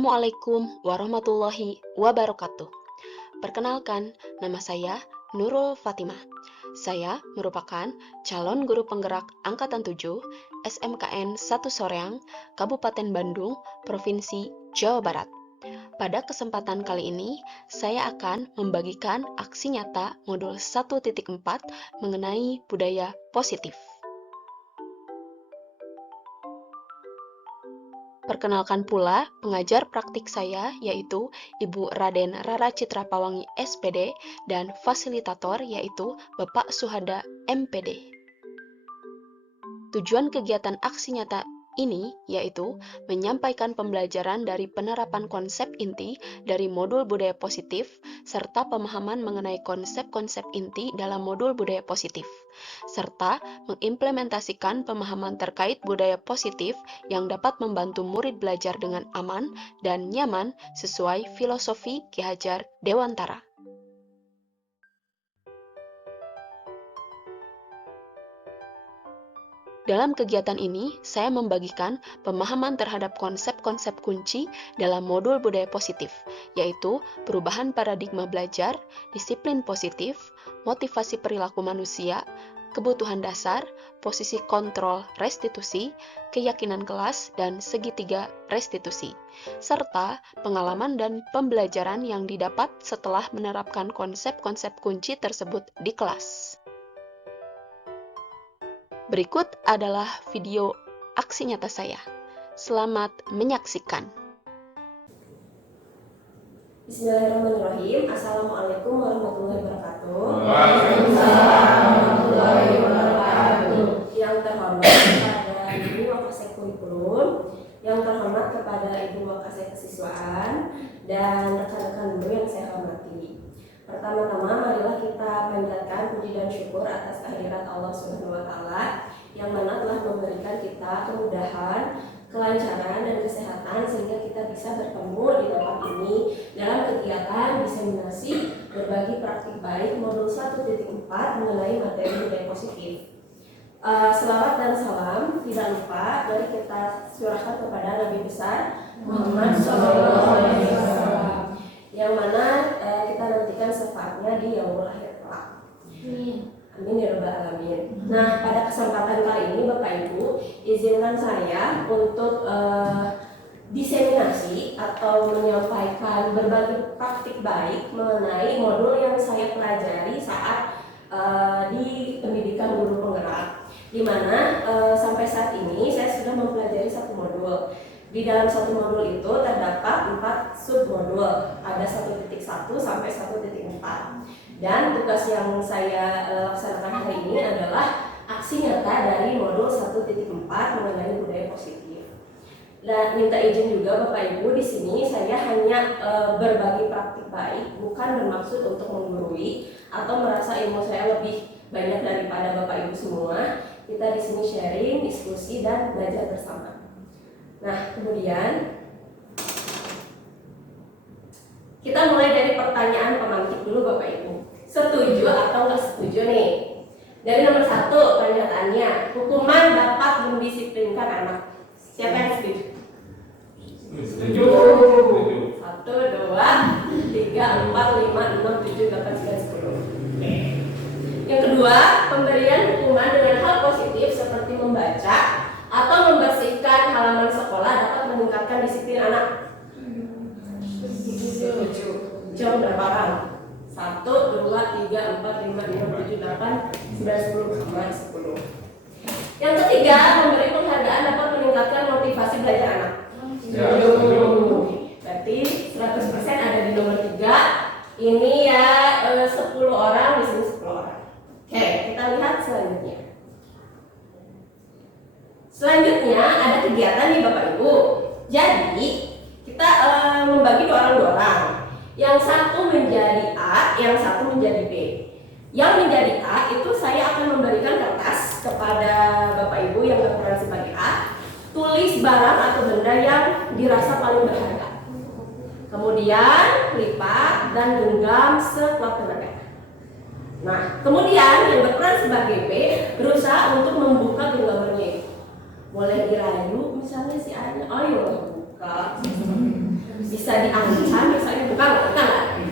Assalamualaikum warahmatullahi wabarakatuh. Perkenalkan, nama saya Nurul Fatimah. Saya merupakan calon guru penggerak Angkatan 7 SMKN 1 Soreang, Kabupaten Bandung, Provinsi Jawa Barat. Pada kesempatan kali ini, saya akan membagikan aksi nyata modul 1.4 mengenai budaya positif. Perkenalkan pula pengajar praktik saya yaitu Ibu Raden Rara Citra Pawangi SPD dan fasilitator yaitu Bapak Suhada MPD. Tujuan kegiatan aksi nyata ini yaitu menyampaikan pembelajaran dari penerapan konsep inti dari modul budaya positif serta pemahaman mengenai konsep-konsep inti dalam modul budaya positif, serta mengimplementasikan pemahaman terkait budaya positif yang dapat membantu murid belajar dengan aman dan nyaman sesuai filosofi Ki Hajar Dewantara. Dalam kegiatan ini, saya membagikan pemahaman terhadap konsep-konsep kunci dalam modul budaya positif, yaitu perubahan paradigma belajar, disiplin positif, motivasi perilaku manusia, kebutuhan dasar, posisi kontrol restitusi, keyakinan kelas, dan segitiga restitusi, serta pengalaman dan pembelajaran yang didapat setelah menerapkan konsep-konsep kunci tersebut di kelas. Berikut adalah video aksi nyata saya. Selamat menyaksikan. Bismillahirrahmanirrahim. Assalamualaikum warahmatullahi wabarakatuh. Waalaikumsalam warahmatullahi wabarakatuh. Yang terhormat kepada Ibu Wakasek Kurikulum, yang terhormat kepada Ibu Wakasek Kesiswaan, dan rekan-rekan guru yang saya hormati. Pertama-tama marilah kita panjatkan puji dan syukur atas kehadirat Allah Subhanahu wa taala yang mana telah memberikan kita kemudahan, kelancaran dan kesehatan sehingga kita bisa bertemu di tempat ini dalam kegiatan diseminasi berbagi praktik baik modul 1.4 mengenai materi budaya positif. Selawat dan salam tidak lupa dari kita surahkan kepada Nabi besar Muhammad SAW, yang mana kita nantikan syafaatnya di yaumul akhir kelak. Amin ya rabbal alamin. Nah, pada kesempatan kali ini Bapak Ibu, izinkan saya untuk diseminasi atau menyampaikan berbagi praktik baik mengenai modul yang saya pelajari saat di pendidikan guru penggerak, di mana sampai saat ini saya sudah mempelajari satu modul. Di dalam satu modul itu terdapat 4 submodul, ada 1.1 sampai 1.4. Dan tugas yang saya laksanakan hari ini adalah aksi nyata dari modul 1.4 mengenai budaya positif. Dan minta izin juga Bapak Ibu, di sini saya hanya berbagi praktik baik, bukan bermaksud untuk menggurui atau merasa ilmu saya lebih banyak daripada Bapak Ibu semua. Kita di sini sharing, diskusi dan belajar bersama. Nah, kemudian kita mulai dari pertanyaan pemantik dulu Bapak Ibu. Setuju atau nggak setuju nih? Dari nomor 1 pernyataannya, hukuman dapat mendisiplinkan anak. Siapa yang setuju? Setuju. 1, 2, 3, 4, 5, 6, 7, 8, 9, 10. Yang kedua, pemberian hukuman dengan hal positif seperti membaca atau membersihkan halaman sekolah dapat meningkatkan disiplin anak. Setuju. Jawab berapa orang? 1, 2, 3, 4, 5, 6, 7, 8, 9, 10, 10. Yang ketiga, memberi penghargaan dapat meningkatkan motivasi belajar anak. Setuju. Berarti 100% ada di nomor 3. Ini ya 10 orang, di sini 10 orang. Oke, kita lihat selanjutnya. Selanjutnya ada kegiatan nih Bapak Ibu. Jadi kita membagi 2 orang. Yang satu menjadi A, yang satu menjadi B. Yang menjadi A itu saya akan memberikan kertas kepada Bapak Ibu yang berperan sebagai A. Tulis barang atau benda yang dirasa paling berharga. Kemudian lipat dan genggam sekuat tenaga. Nah, kemudian yang berperan sebagai B berusaha untuk membuka genggamannya. Boleh dirayu misalnya si A-nya, ayo buka. bisa diancam misalnya, bukan nggak?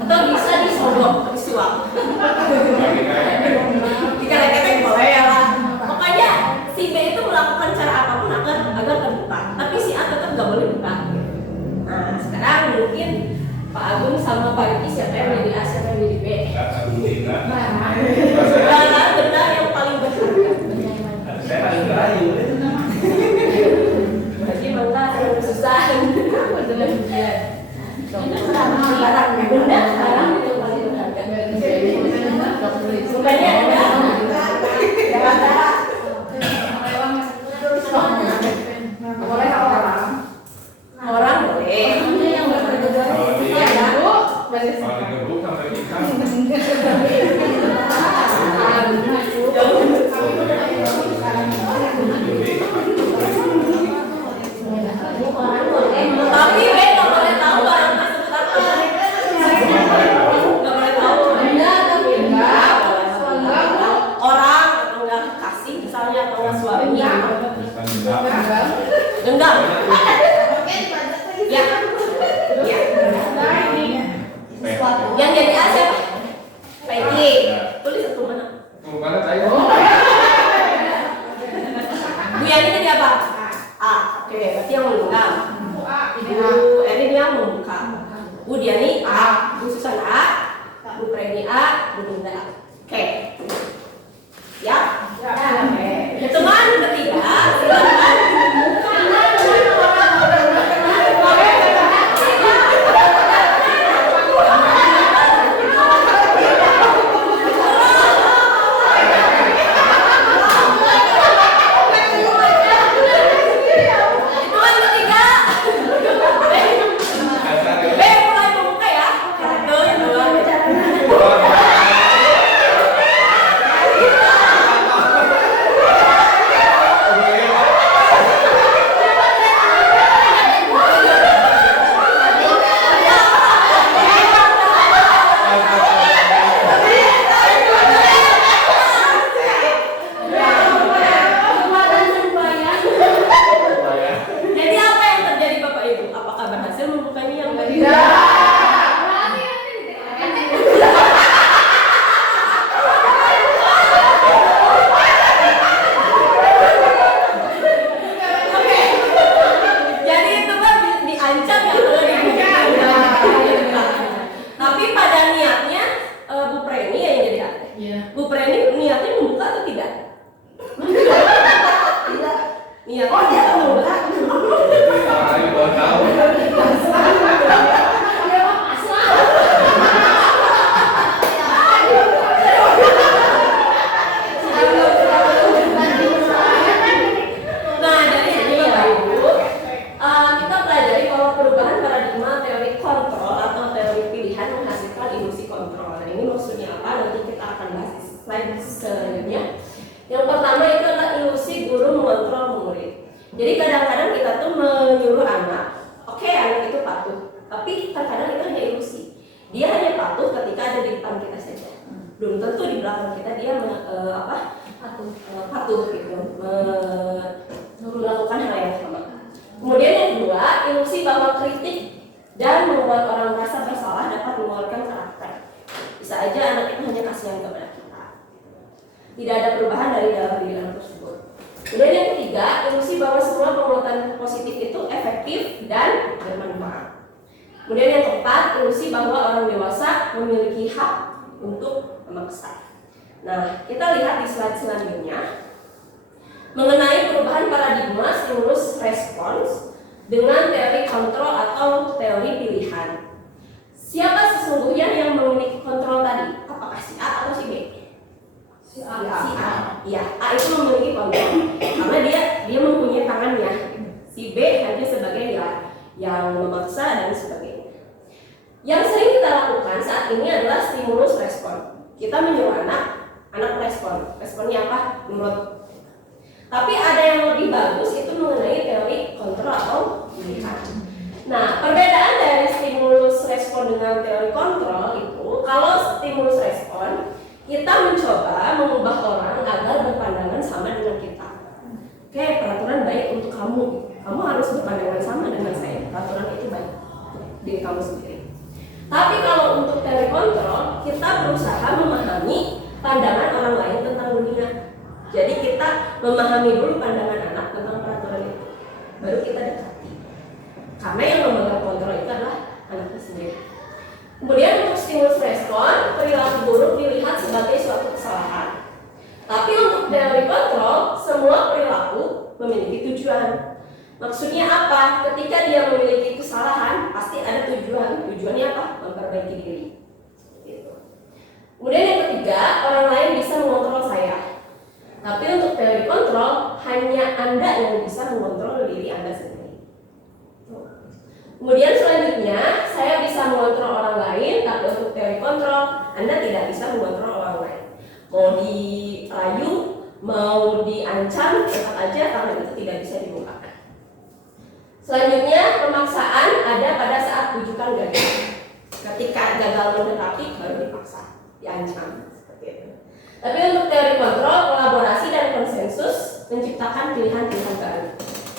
Atau bisa disodok, disuap. Dikata-katain boleh ya lah. Pokoknya si B itu melakukan cara apapun agar terbuka, tapi si A tetap nggak boleh buka. Nah sekarang mungkin Pak Agung sama Pak Riki siapa yang menjadi A, siapa yang menjadi B? Benar yang paling berharga. Saya harus berayu. Berarti mangga yang susah. Barang yang paling berharga. Bukannya ada. Boleh orang. Orang boleh. Paling gebuk sampai ikan. Tapi B nggak boleh tahu barang tersebut apa. Nggak boleh tahu. Orang atau nggak kasih misalnya atau nggak suami. Genggam. Ya. Ya. Yang jadi A siapa? Peggy. Tulis satu mana? Bukan saya. Bu Yani jadi apa? A. Oke, berarti yang menggenggam. Bu Erin yang membuka. Bu Diani A. Bu Susan A. Bu Preni A. Bu Dinda A. Oke. Ya. Teman ketiga. Silakan. Teman ketiga. B mulai membuka ya. Satu, dua. Jadi apa yang terjadi Bapak Ibu? Apakah berhasil membukanya yang tadi? Oke. Jadi itu kan diancam ya kalau dibuka. Tapi pada niatnya Bu Preni yang jadi A. Bu Preni niatnya membuka atau tidak? Tidak. Niatnya membuka. Saya baru tahu. Nah, dari sini Bapak Ibu, kita pelajari bahwa perubahan paradigma teori kontrol atau teori pilihan menghasilkan ilusi kontrol. Nah, ini maksudnya apa? Nanti kita akan bahas di slide selanjutnya. Yang pertama itu adalah ilusi guru mengontrol murid. Jadi kadang-kadang kita tuh menyuruh anak, oke, anak itu patuh, tapi terkadang itu hanya ilusi. Dia hanya patuh ketika ada di depan kita saja. Belum tentu di belakang kita dia patuh gitu, melakukan hal yang sama. Kemudian yang kedua, ilusi bahwa kritik dan membuat orang merasa bersalah dapat mengeluarkan karakter. Bisa aja anak itu hanya kasihan kepada kita. Tidak ada perubahan dari dalam diri anak tersebut. Kemudian yang ketiga, ilusi bahwa semua penguatan positif itu efektif dan bermanfaat. Kemudian yang keempat, ilusi bahwa orang dewasa memiliki hak untuk memaksa. Nah, kita lihat di slide selanjutnya mengenai perubahan paradigma stimulus respons dengan teori kontrol atau teori pilihan. Siapa sesungguhnya yang memiliki kontrol tadi? Apakah si A atau si B? Si A. Iya, A itu memiliki kontrol karena dia mempunyai tangannya. Si B hanya sebagai yang memaksa dan sebagainya. Yang sering kita lakukan saat ini adalah stimulus respon. Kita menyuruh anak respon. Responnya apa? Nurut. Tapi ada yang lebih bagus itu mengenai teori kontrol atau pilihan. Nah, perbedaan dari stimulus respon dengan teori kontrol itu, kalau stimulus respon kita mencoba mengubah orang agar berpandangan sama dengan kita. Oke, peraturan baik untuk kamu. Kamu harus berpandangan sama dengan saya. Peraturan itu baik. diri kamu sendiri. Tapi kalau untuk teori kontrol, kita berusaha memahami pandangan orang lain tentang dunia. Jadi kita memahami dulu pandangan anak tentang peraturan itu, baru kita dekati. Karena yang memegang kontrol itu adalah anaknya sendiri. Kemudian untuk stimulus respon, perilaku buruk dilihat sebagai suatu kesalahan. Tapi untuk teori kontrol, semua perilaku memiliki tujuan. Maksudnya apa? Ketika dia memiliki kesalahan, pasti ada tujuan. Tujuannya apa? Memperbaiki diri. Gitu. Kemudian yang ketiga, orang lain bisa mengontrol saya. Tapi untuk teori kontrol, hanya Anda yang bisa mengontrol diri Anda sendiri. Kemudian selanjutnya, saya bisa mengontrol orang lain, tapi untuk teori kontrol, Anda tidak bisa mengontrol orang lain. Mau dirayu, mau diancam, tetap aja karena itu tidak bisa dibukakan. Selanjutnya, pemaksaan ada pada saat bujukan gagal. Ketika gagal mendekati, baru dipaksa, diancam, seperti itu. Tapi untuk teori kontrol, kolaborasi dan konsensus menciptakan pilihan-pilihan baru.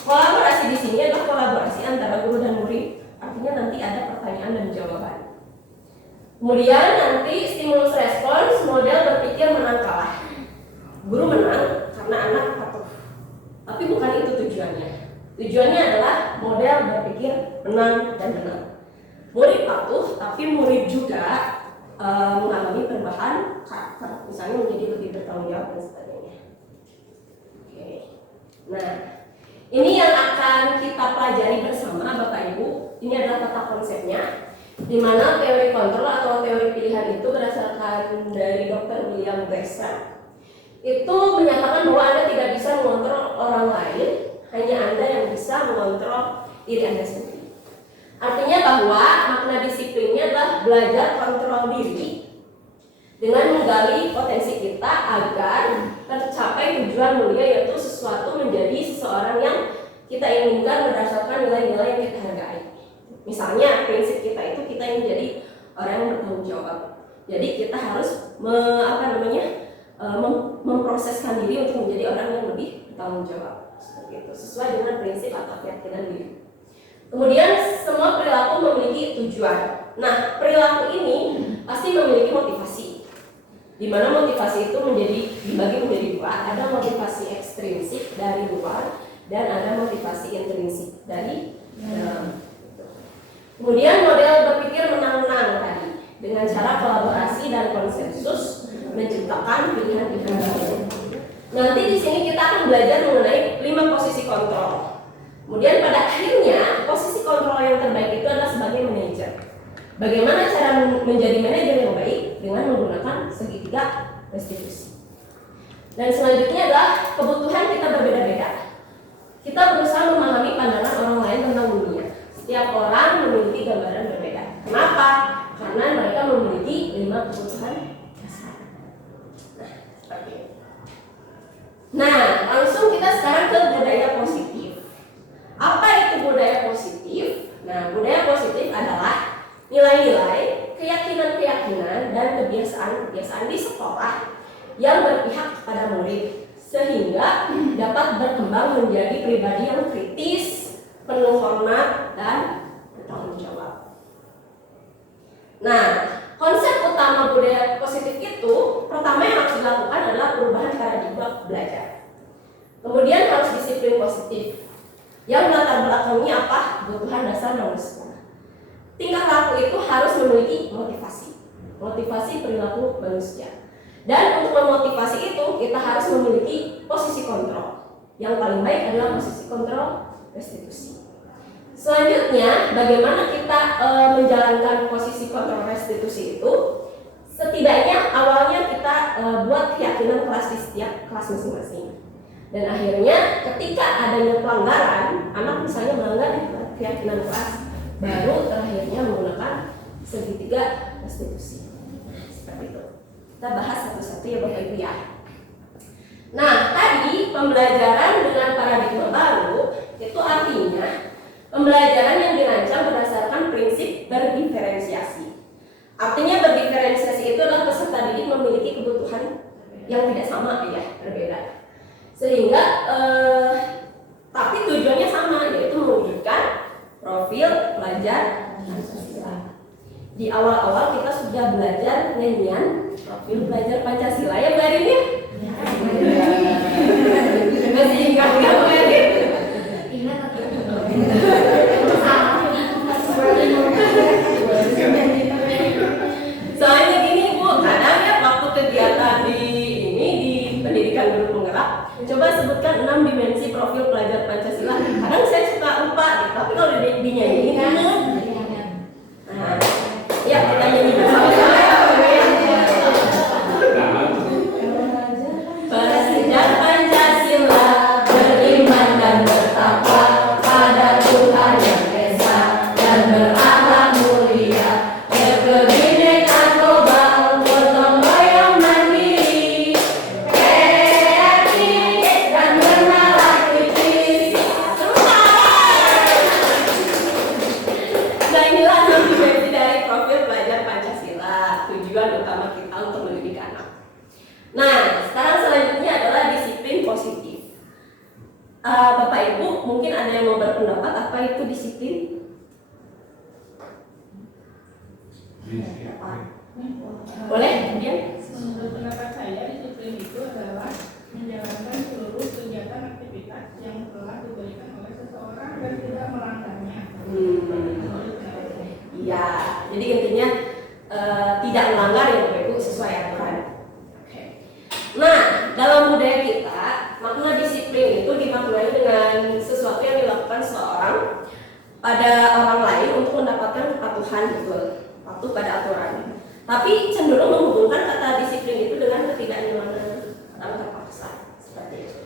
Kolaborasi di sini adalah kolaborasi antara guru dan murid, artinya nanti ada pertanyaan dan jawaban. Kemudian nanti stimulus respons, model berpikir menang kalah. Guru menang karena anak patuh, tapi bukan itu tujuannya. Tujuannya adalah model berpikir menang dan menang. Murid patuh, tapi murid juga mengalami perubahan karakter, misalnya menjadi lebih bertanggung jawab dan sebagainya. Oke. Nah, ini yang akan kita pelajari bersama Bapak Ibu. Ini adalah tata konsepnya, di mana teori kontrol atau teori pilihan itu berdasarkan dari Dr. William Glasser. Itu menyatakan bahwa Anda tidak bisa mengontrol orang lain, hanya Anda yang bisa mengontrol diri Anda sendiri. Artinya bahwa makna disiplinnya adalah belajar kontrol diri dengan menggali potensi kita agar tercapai tujuan mulia, yaitu sesuatu menjadi seseorang yang kita inginkan berdasarkan nilai-nilai yang kita hargai. Misalnya prinsip kita itu kita ingin menjadi orang yang bertanggung jawab. Jadi kita harus memproseskan diri untuk menjadi orang yang lebih bertanggung jawab. Seperti itu, sesuai dengan prinsip atau keyakinan diri. Kemudian semua perilaku memiliki tujuan. Nah, perilaku ini pasti memiliki motivasi. Di mana motivasi itu dibagi menjadi dua. Ada motivasi ekstrinsik dari luar dan ada motivasi intrinsik dari dalam. Kemudian model berpikir menang-menang tadi dengan cara kolaborasi dan konsensus menciptakan pilihan-pilihan baru. Nanti di sini kita akan belajar mengenai 5 posisi kontrol. Kemudian pada akhirnya posisi kontrol yang terbaik itu adalah sebagai manajer. Bagaimana cara menjadi manajer yang baik? Dengan menggunakan segitiga restitusi. Dan selanjutnya adalah kebutuhan kita berbeda-beda. Kita berusaha memahami pandangan orang lain tentang dunia. Setiap orang memiliki gambaran berbeda. Kenapa? Karena mereka memiliki 5 kebutuhan dasar. Nah, seperti itu. Nah, langsung kita sekarang ke budaya positif. Apa itu budaya positif? Nah, budaya positif adalah nilai-nilai, keyakinan-keyakinan, dan kebiasaan-kebiasaan di sekolah yang berpihak kepada murid, sehingga dapat berkembang menjadi pribadi yang kritis, penuh hormat, dan bertanggung jawab. Nah, konsep utama budaya positif itu, pertama yang harus dilakukan adalah perubahan paradigma belajar. Kemudian harus disiplin positif, yang latar belakangnya apa? Kebutuhan dasar manusia. Tingkah laku itu harus memiliki motivasi perilaku manusia. Dan untuk memotivasi itu kita harus memiliki posisi kontrol. Yang paling baik adalah posisi kontrol restitusi. Selanjutnya, bagaimana kita menjalankan posisi kontrol restitusi itu? Setidaknya awalnya kita buat keyakinan kelas di setiap kelas masing-masing. Dan akhirnya ketika adanya pelanggaran, anak misalnya melanggar keyakinan kelas, baru terakhirnya menggunakan segitiga restitusi. Seperti itu. Kita bahas satu-satu ya Bapak Ibu ya. Nah, tadi pembelajaran dengan paradigma baru itu artinya pembelajaran yang dirancang berdasarkan prinsip berdiferensiasi. Artinya berdiferensiasi itu adalah peserta didik memiliki kebutuhan yang tidak sama ya, berbeda. Sehingga tapi tujuannya sama, yaitu mewujudkan profil pelajar di awal-awal kita sudah belajar nyanyian profil pelajar Pancasila ya Bu Erin ya? Masih ingat nggak Bu Erin? Ingat atau Soalnya gini Bu, kadang ya waktu kegiatan di pendidikan guru penggerak, coba sebutkan 6 dimensi profil pelajar Pancasila. Kadang saya suka lupa, tapi kalau dinyanyiin ingat. Nah, ya kita nyanyi bersama-sama ya. Pelajar Pancasila beriman dan bertakwa pada Tuhan yang Esa dan berakhlak mulia, berkebinekaan global, gotong royong mandiri, kreatif dan bernalar-kritis. Nah inilah 6 dimensi dari profil pelajar Pancasila, tujuan utama kita untuk mendidik anak. Nah, sekarang selanjutnya adalah disiplin positif. Bapak Ibu, mungkin ada yang mau berpendapat apa itu disiplin? Boleh? Kemudian? Menurut pendapat saya, disiplin itu adalah menjalankan seluruh kegiatan aktivitas yang telah diberikan oleh seseorang dan tidak melanggarnya. Iya, jadi intinya tidak melanggar ya Bapak Ibu sesuai aturan. Nah, dalam budaya kita, makna disiplin itu dimaknai dengan sesuatu yang dilakukan seseorang pada orang lain untuk mendapatkan kepatuhan, betul, patuh pada aturan. Tapi cenderung menghubungkan kata disiplin itu dengan ketidaknyamanan atau terpaksa, seperti itu.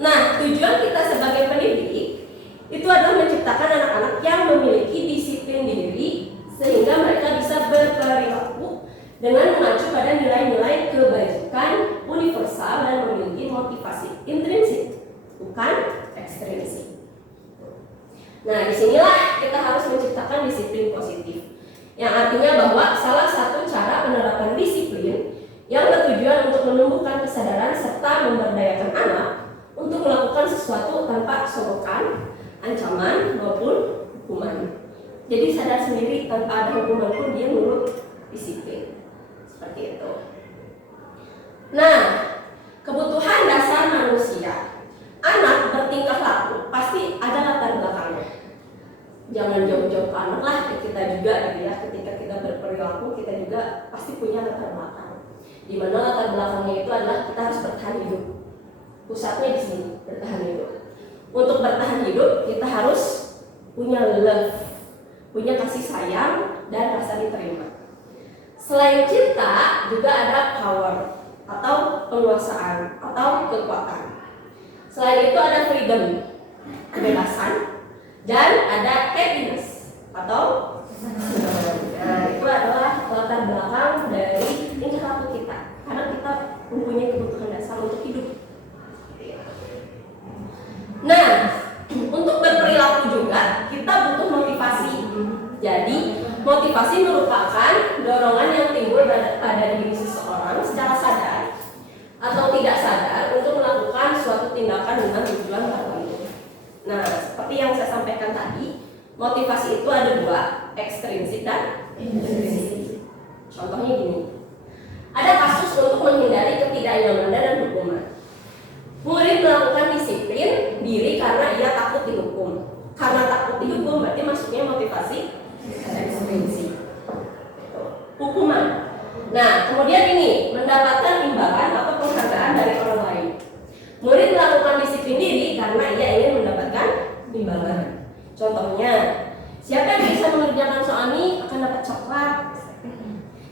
Nah, tujuan kita sebagai pendidik itu adalah menciptakan anak-anak yang memiliki disiplin diri sehingga mereka bisa berperilaku dengan mengacu pada nilai-nilai kebajikan universal dan memiliki motivasi intrinsik, bukan ekstrinsik. Nah, disinilah kita harus menciptakan disiplin positif, yang artinya bahwa salah satu cara penerapan disiplin yang bertujuan untuk menumbuhkan kesadaran serta memberdayakan anak untuk melakukan sesuatu tanpa sogokan, ancaman maupun hukuman. Jadi sadar sendiri tanpa ada hukuman pun dia nurut disiplin. Seperti itu. Nah, kebutuhan dasar manusia, anak bertingkah laku pasti ada latar belakangnya. Jangan jauh-jauh ke anak lah, kita juga gitu ya. Ketika kita berperilaku, kita juga pasti punya latar belakang. Di mana latar belakangnya itu adalah kita harus bertahan hidup. Pusatnya di sini, bertahan hidup. Untuk bertahan hidup, kita harus punya love, punya kasih sayang dan rasa diterima. Selain cinta, juga ada power atau penguasaan atau kekuatan. Selain itu ada freedom, kebebasan, dan ada happiness atau kesenangan. Nah, itu adalah latar belakang dari tingkah laku kita, karena kita mempunyai kebutuhan dasar untuk hidup. Nah, untuk berperilaku juga kita butuh motivasi. Jadi motivasi merupakan dorongan yang timbul pada diri seseorang secara sadar atau tidak sadar untuk melakukan suatu tindakan dengan tujuan tertentu. Nah, seperti yang saya sampaikan tadi, motivasi itu ada dua, ekstrinsik dan intrinsik. Contohnya gini, ada kasus untuk menghindari ketidaknyamanan dan hukuman. Murid melakukan disiplin diri karena ia takut dihukum. Karena takut dihukum berarti masuknya motivasi ekstrinsik. Hukuman. Nah, kemudian ini mendapatkan imbalan atau penghargaan dari orang lain. Murid melakukan disiplin diri karena ia ingin mendapatkan imbalan. Contohnya, siapa yang bisa mengerjakan soal ini akan dapat coklat.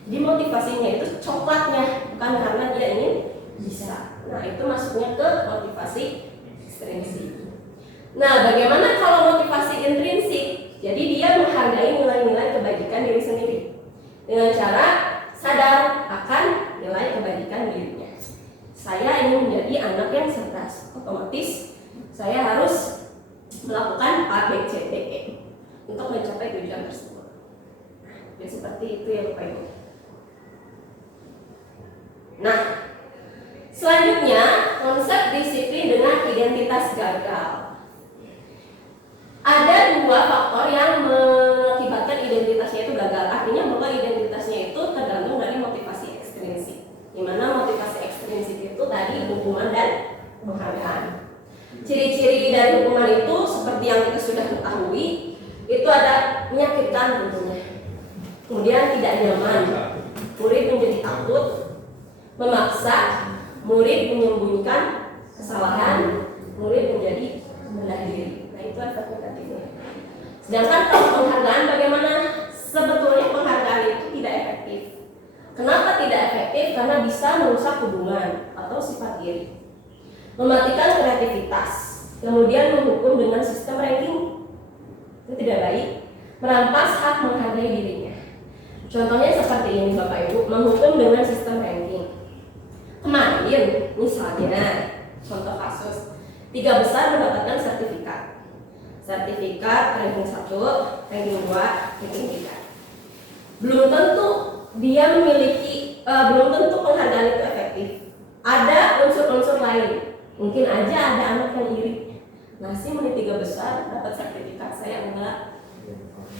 Jadi motivasinya itu coklatnya, bukan karena dia ingin bisa. Nah, itu masuknya ke motivasi ekstrinsik. Nah, bagaimana kalau motivasi intrinsik? Jadi dia menghargai nilai-nilai kebajikan diri sendiri dengan cara sadar akan nilai kebajikan dirinya. Saya ingin menjadi anak yang cerdas, otomatis saya harus melakukan A, B, C, D, E untuk mencapai tujuan tersebut. Jadi seperti itu ya Bapak Ibu. Nah, selanjutnya konsep disiplin dengan identitas gagal. Ada dua faktor yang mengakibatkan identitasnya itu gagal. Artinya bahwa memaksa murid menyembunyikan kesalahan, murid menjadi rendah diri. Nah, itu efek negatifnya. Sedangkan kalau penghargaan bagaimana? Sebetulnya penghargaan itu tidak efektif. Kenapa tidak efektif? Karena bisa merusak hubungan atau sifat diri, mematikan kreativitas, kemudian menghukum dengan sistem ranking, itu tidak baik, merampas hak menghargai dirinya. Contohnya seperti ini Bapak Ibu, menghukum dengan sistem ranking. Kemarin misalnya, contoh kasus, 3 besar mendapatkan sertifikat ranking 1, ranking 2, ranking 3. Belum tentu dia memiliki, belum tentu penghargaan itu efektif. Ada unsur-unsur lain. Mungkin aja ada anak yang iri. Nasi menit 3 besar dapat sertifikat, saya enggak,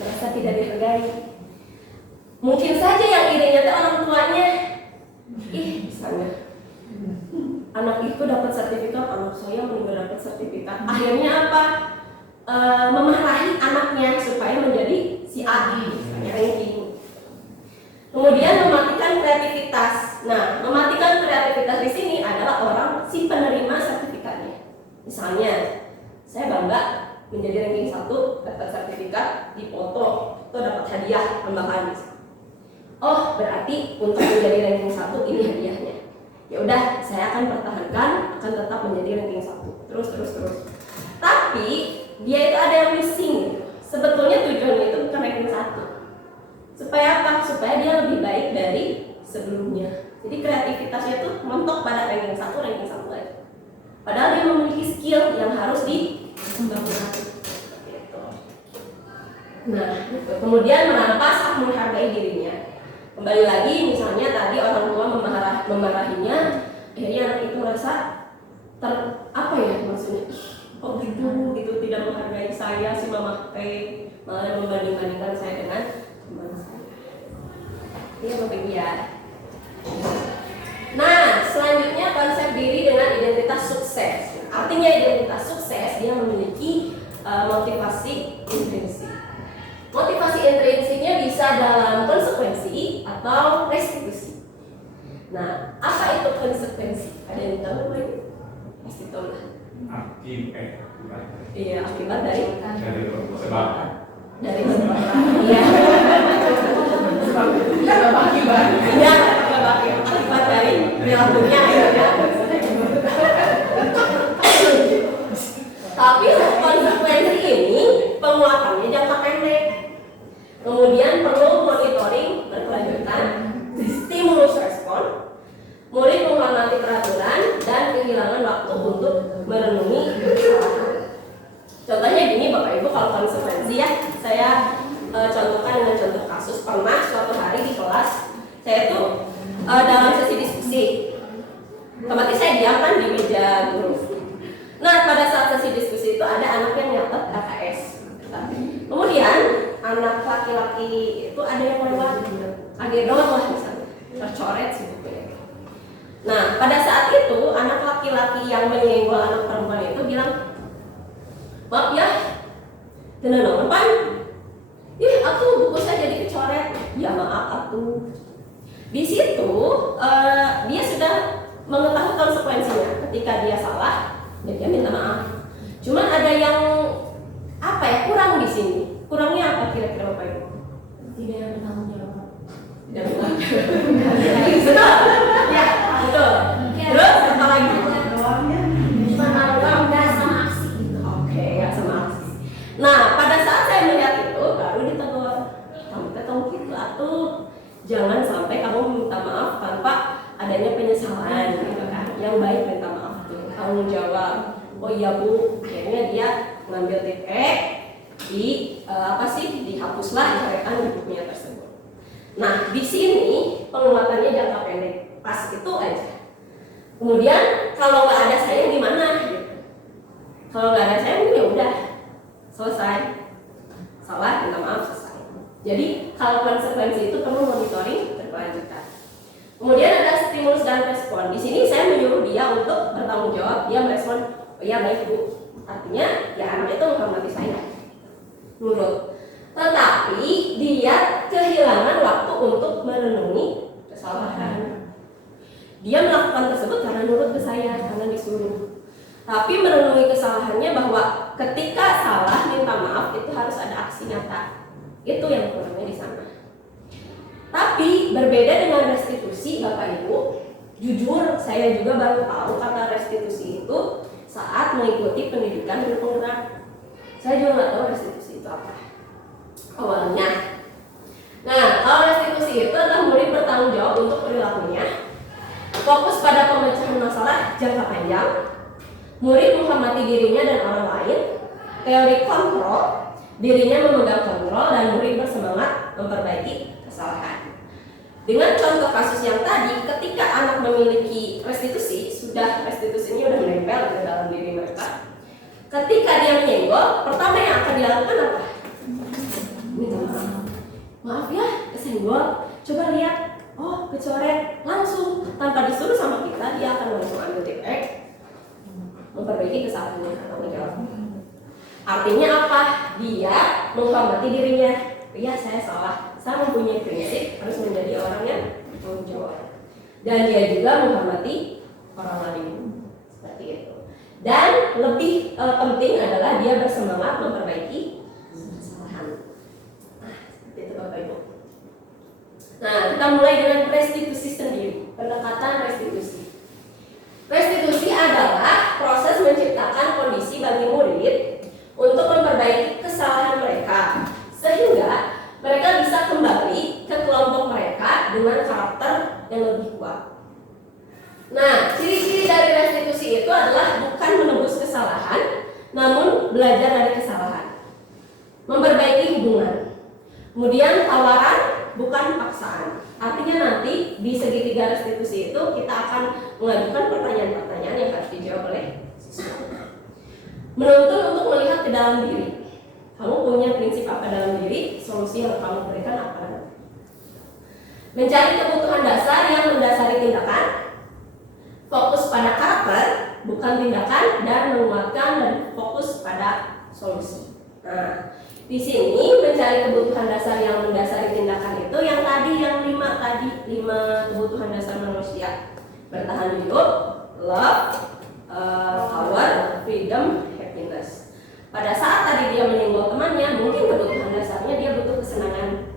terasa tidak dihargai. Mungkin saja yang irinya itu orang tuanya. Misalnya anak itu dapat sertifikat, anak saya meninggal dapat sertifikat. Akhirnya apa? Memarahi anaknya supaya menjadi si A, misalnya ranking. Kemudian mematikan kreativitas. Nah, mematikan kreativitas di sini adalah orang si penerima sertifikatnya. Misalnya, saya bangga menjadi ranking 1, dapat sertifikat, dipoto, atau dapat hadiah tambahan. Oh, berarti untuk menjadi ranking 1 ini hadiahnya. Ya udah, saya akan pertahankan, akan tetap menjadi ranking 1. Terus. Tapi dia itu ada yang missing. Sebetulnya tujuannya itu bukan ranking 1. Supaya apa? Supaya dia lebih baik dari sebelumnya. Jadi kreativitasnya tuh mentok pada ranking 1 aja. Padahal dia memiliki skill yang harus dikembangkan. Nah, gitu. Kemudian merampas hak menghargai dirinya. Kembali lagi, misalnya tadi orang tua memarahinya, akhirnya anak itu merasa maksudnya, kok gitu tidak menghargai saya si mama malah membanding-bandingkan saya dengan teman saya. Ini Bapak ya. Nah, selanjutnya konsep diri dengan identitas sukses. Artinya identitas sukses dia memiliki motivasi intrinsik. Motivasi intrinsiknya bisa dalam konsekuensi atau restitusi. Nah, apa itu konsekuensi? Ada yang tahu belum? Pasti tahu lah. Iya, akibat dari sebab. Dari sebab. Iya. Akibat. Iya, akibat dari perilakunya ya. Tapi konsekuensi ini penguatannya jangka pendek. Kemudian perlu monitoring berkelanjutan, stimulus respon, murid menghormati peraturan dan kehilangan waktu untuk merenungi kesalahan. Contohnya gini Bapak Ibu, kalau konsekuensi ya, saya contohkan dengan contoh kasus. Pernah suatu hari di kelas, saya tuh dalam sesi diskusi, otomatis saya diam kan di meja guru. Nah, pada saat sesi diskusi itu ada anak yang nyatet KKS. Kemudian anak laki-laki itu ada yang lewat, agak doang lah misalnya, tercoret sih bukunya. Nah, pada saat itu anak laki-laki yang menyenggol anak perempuan itu bilang, maaf ya, tenang pan, aku buku saya jadi kecoret. Ya maaf aku. Di situ dia sudah mengetahui konsekuensinya. Ketika dia salah, dia minta maaf. Cuman ada yang kurang di sini. Kurangnya apa kira-kira Bapak Ibu? Tidak yang bertanggung jawab. Tidak bertanggung jawab. Betul. Ya, betul. Terus apa lagi? Nggak sama aksi. Oke, nggak sama aksi. Nah, pada saat saya melihat itu baru ditegur. Kamu ketemu gitu atuh. Jangan sampai kamu minta maaf tanpa adanya penyesalan gitu kan. Yang baik minta maaf tuh, tanggung jawab. Oh iya Bu, akhirnya dia ngambil titik dihapuslah coretan di bukunya tersebut. Nah, di sini penguatannya jangka pendek, pas itu aja. Kemudian kalau nggak ada saya gimana? Gitu. Kalau nggak ada saya ya udah selesai, salah minta maaf selesai. Jadi kalau konsekuensi itu perlu monitoring berkelanjutan. Kemudian ada stimulus dan respon. Di sini saya menyuruh dia untuk bertanggung jawab, dia merespon, oh iya baik Bu. Artinya ya anak itu menghormati saya, nurut. Tetapi dia kehilangan waktu untuk merenungi kesalahan. dia melakukan tersebut karena nurut ke saya, karena disuruh. Tapi merenungi kesalahannya bahwa ketika salah minta maaf itu harus ada aksi nyata. Itu yang kurangnya di sana. Tapi berbeda dengan restitusi, Bapak Ibu, jujur saya juga baru tahu kata restitusi itu saat mengikuti pendidikan guru penggerak. Saya juga nggak tahu restitusi itu apa awalnya. Nah, kalau restitusi itu adalah murid bertanggung jawab untuk perilakunya, fokus pada pemecahan masalah jangka panjang, murid menghormati dirinya dan orang lain, teori kontrol, dirinya memegang kontrol, dan murid bersemangat memperbaiki kesalahan. Dengan contoh kasus yang tadi, ketika anak memiliki restitusi, restitusinya sudah menempel ke dalam diri mereka. Ketika dia menyenggol, pertama yang akan dilakukan apa? Minta maaf. Maaf ya, kesenggol. Coba lihat, oh kecoret, langsung tanpa disuruh sama kita, dia akan langsung ambil titik, memperbaiki kesalahannya atau menjawab. Artinya apa? Dia menghormati dirinya. Ya, saya salah. Saya mempunyai prinsip harus menjadi orang yang bertanggung jawab. Dan dia juga menghormati orang lain. Seperti itu. Dan lebih penting adalah dia bersemangat memperbaiki kesalahan. Nah, seperti itu Bapak Ibu. Nah, kita mulai dengan restitusi sendiri. Pendekatan restitusi. Restitusi adalah proses menciptakan kondisi bagi murid untuk memperbaiki kesalahan mereka, sehingga mereka bisa kembali ke kelompok mereka dengan karakter yang lebih kuat. Nah, ciri-ciri dari restitusi itu adalah bukan menebus kesalahan, namun belajar dari kesalahan, memperbaiki hubungan. Kemudian tawaran, bukan paksaan. Artinya nanti di segitiga restitusi itu kita akan mengajukan pertanyaan-pertanyaan yang harus dijawab oleh siswa. Menuntun untuk melihat ke dalam diri. Kamu punya prinsip apa dalam diri, solusi yang kamu berikan apa? Mencari kebutuhan dasar yang mendasari tindakan, fokus pada karakter, bukan tindakan, dan menguatkan dan fokus pada solusi. Nah, di sini mencari kebutuhan dasar yang mendasari tindakan itu yang tadi, yang 5 kebutuhan dasar manusia: bertahan hidup, love, power, freedom, happiness. Pada saat tadi dia menyenggol temannya, mungkin kebutuhan dasarnya dia butuh kesenangan,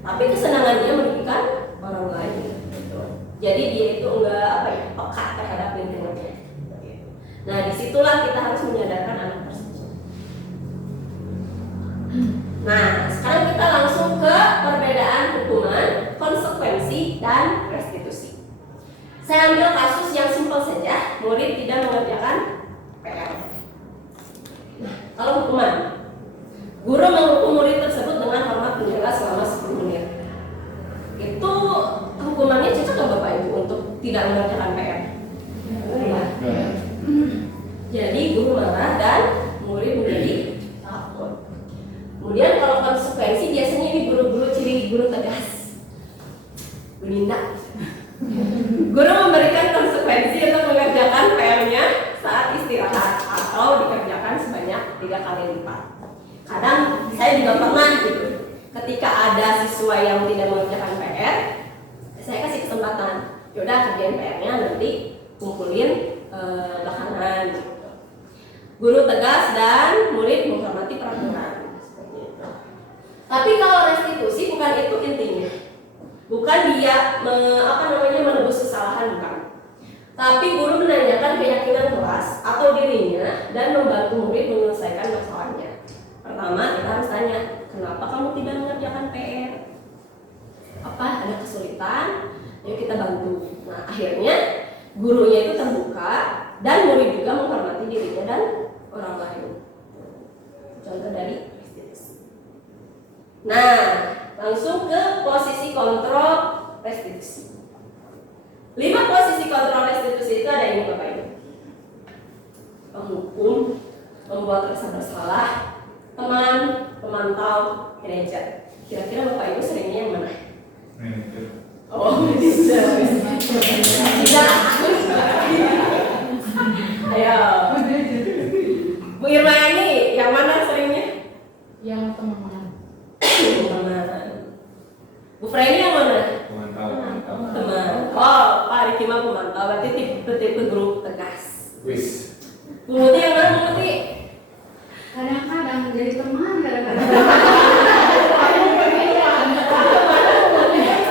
tapi kesenangan dia merugikan orang lain. Gitu. Jadi dia itu enggak peka terhadap lingkungannya. Nah, disitulah kita harus menyadarkan anak tersebut. Nah, sekarang kita langsung ke perbedaan hukuman, konsekuensi, dan restitusi. Saya ambil kasus yang simpel saja, murid tidak mengerjakan PR. Nah, kalau hukuman, guru menghukum murid tersebut dengan hormat penjara selama 10 menit. Itu hukumannya cocok nggak Bapak Ibu untuk tidak mengerjakan PR? Ya. Jadi guru marah dan murid menjadi takut. Kemudian kalau konsekuensi, biasanya ini guru-guru ciri guru tegas, menindak. Guru memberikan konsekuensi untuk mengerjakan PR-nya saat istirahat atau dikerjakan sebanyak 3 kali lipat. Kadang saya juga pernah gitu, ketika ada siswa yang tidak mengerjakan PR, saya kasih kesempatan, yaudah kerjain PR-nya, nanti kumpulin belakangan gitu. Guru tegas dan murid menghormati peraturan. Tapi kalau restitusi bukan itu intinya. Bukan dia menebus kesalahan, bukan. Tapi guru menanyakan keyakinan kelas atau dirinya dan membantu murid menyelesaikan masalahnya. Pertama, kita harus tanya, kenapa kamu tidak mengerjakan PR? Apa ada kesulitan? Yuk kita bantu. Nah, akhirnya gurunya itu terbuka dan murid juga menghormati dirinya dan orang lain. Contoh dari restitusi. Nah, langsung ke posisi kontrol restitusi. 5 posisi kontrol restitusi itu ada ini Bapak Ibu: penghukum, membuat rasa bersalah, teman, pemantau, manajer. Kira-kira Bapak Ibu seringnya yang mana? Manajer. Oh, tidak. Ayo, Bu Irma ini yang mana seringnya? Yang teman-teman. Teman. Bu Freni yang mana? Pemantau. Teman. Oh, Pak Riki Rifki mah pemantau, berarti tipe guru tegas. Wis. Bu Muti yang mana Bu Muti? Kadang-kadang jadi teman, kadang-kadang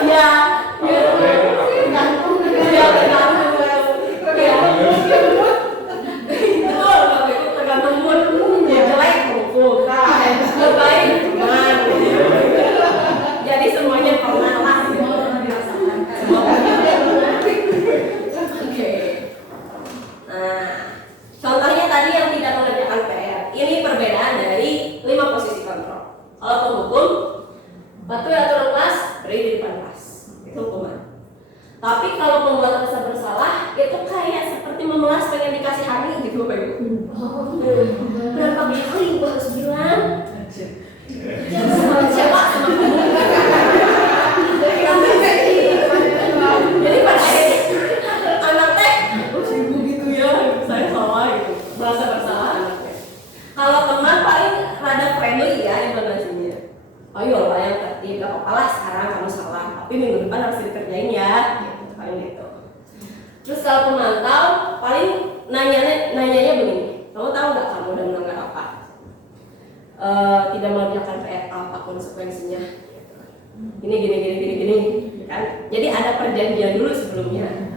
Ya, gantung ya tergantung. Ya, betul, tapi itu tergantung mood. Ya jelek kumpul, yang baik teman. Jadi semuanya pernah lah, pernah dirasakan. Oke. Nah, contohnya tadi yang tidak mengerjakan PR. Ini perbedaan dari 5 posisi kontrol. Kalau penghukum, patuhi aturan kelas, berdiri di depan kelas. Itu hukuman. Tapi kalau pembuat rasa bersalah, itu kayak seperti memelas pengen dikasih hari gitu Bapak Ibu. Berapa kali Ibu harus bilang? Siapa sama kamu? Jadi pada akhirnya anak teh, ibu gitu ya, saya salah gitu, merasa bersalah anaknya. Kalau teman paling rada friendly ya informasinya. Ayo lah yang tertib, gak apa-apa lah sekarang kamu salah, tapi minggu depan harus dikerjain ya, gitu, paling gitu. Terus kalau pemantau paling nanyanya begini, kamu tahu nggak kamu udah melanggar apa? Tidak mengerjakan PR apa konsekuensinya? Gini, kan? Jadi ada perjanjian dulu sebelumnya.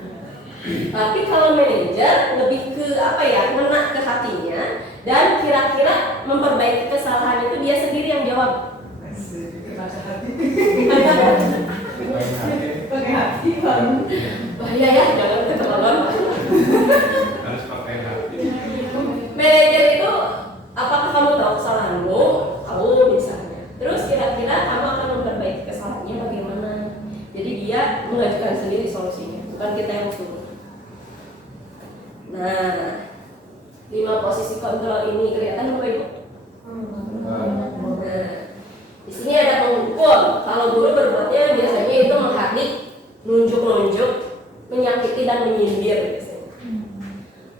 Tapi kalau manajer lebih ke apa ya, ngena ke hatinya dan kira-kira memperbaiki kesalahan itu dia sendiri yang jawab. Pakai hati Bang. Bahaya ya, jangan keterlaluan. Harus pakai hati. Manajer itu, apakah kamu tahu kesalahanmu? Tahu misalnya. Terus kira-kira kamu akan memperbaiki kesalahannya bagaimana? Jadi dia mengajukan sendiri solusinya, bukan kita yang suruh. Nah, 5 posisi kontrol ini kelihatan Bapak Ibu? Nah, di sini ada penghukum. Kalau guru berbuatnya biasanya itu menghardik, nunjuk-nunjuk, menyakiti dan menyindir biasanya.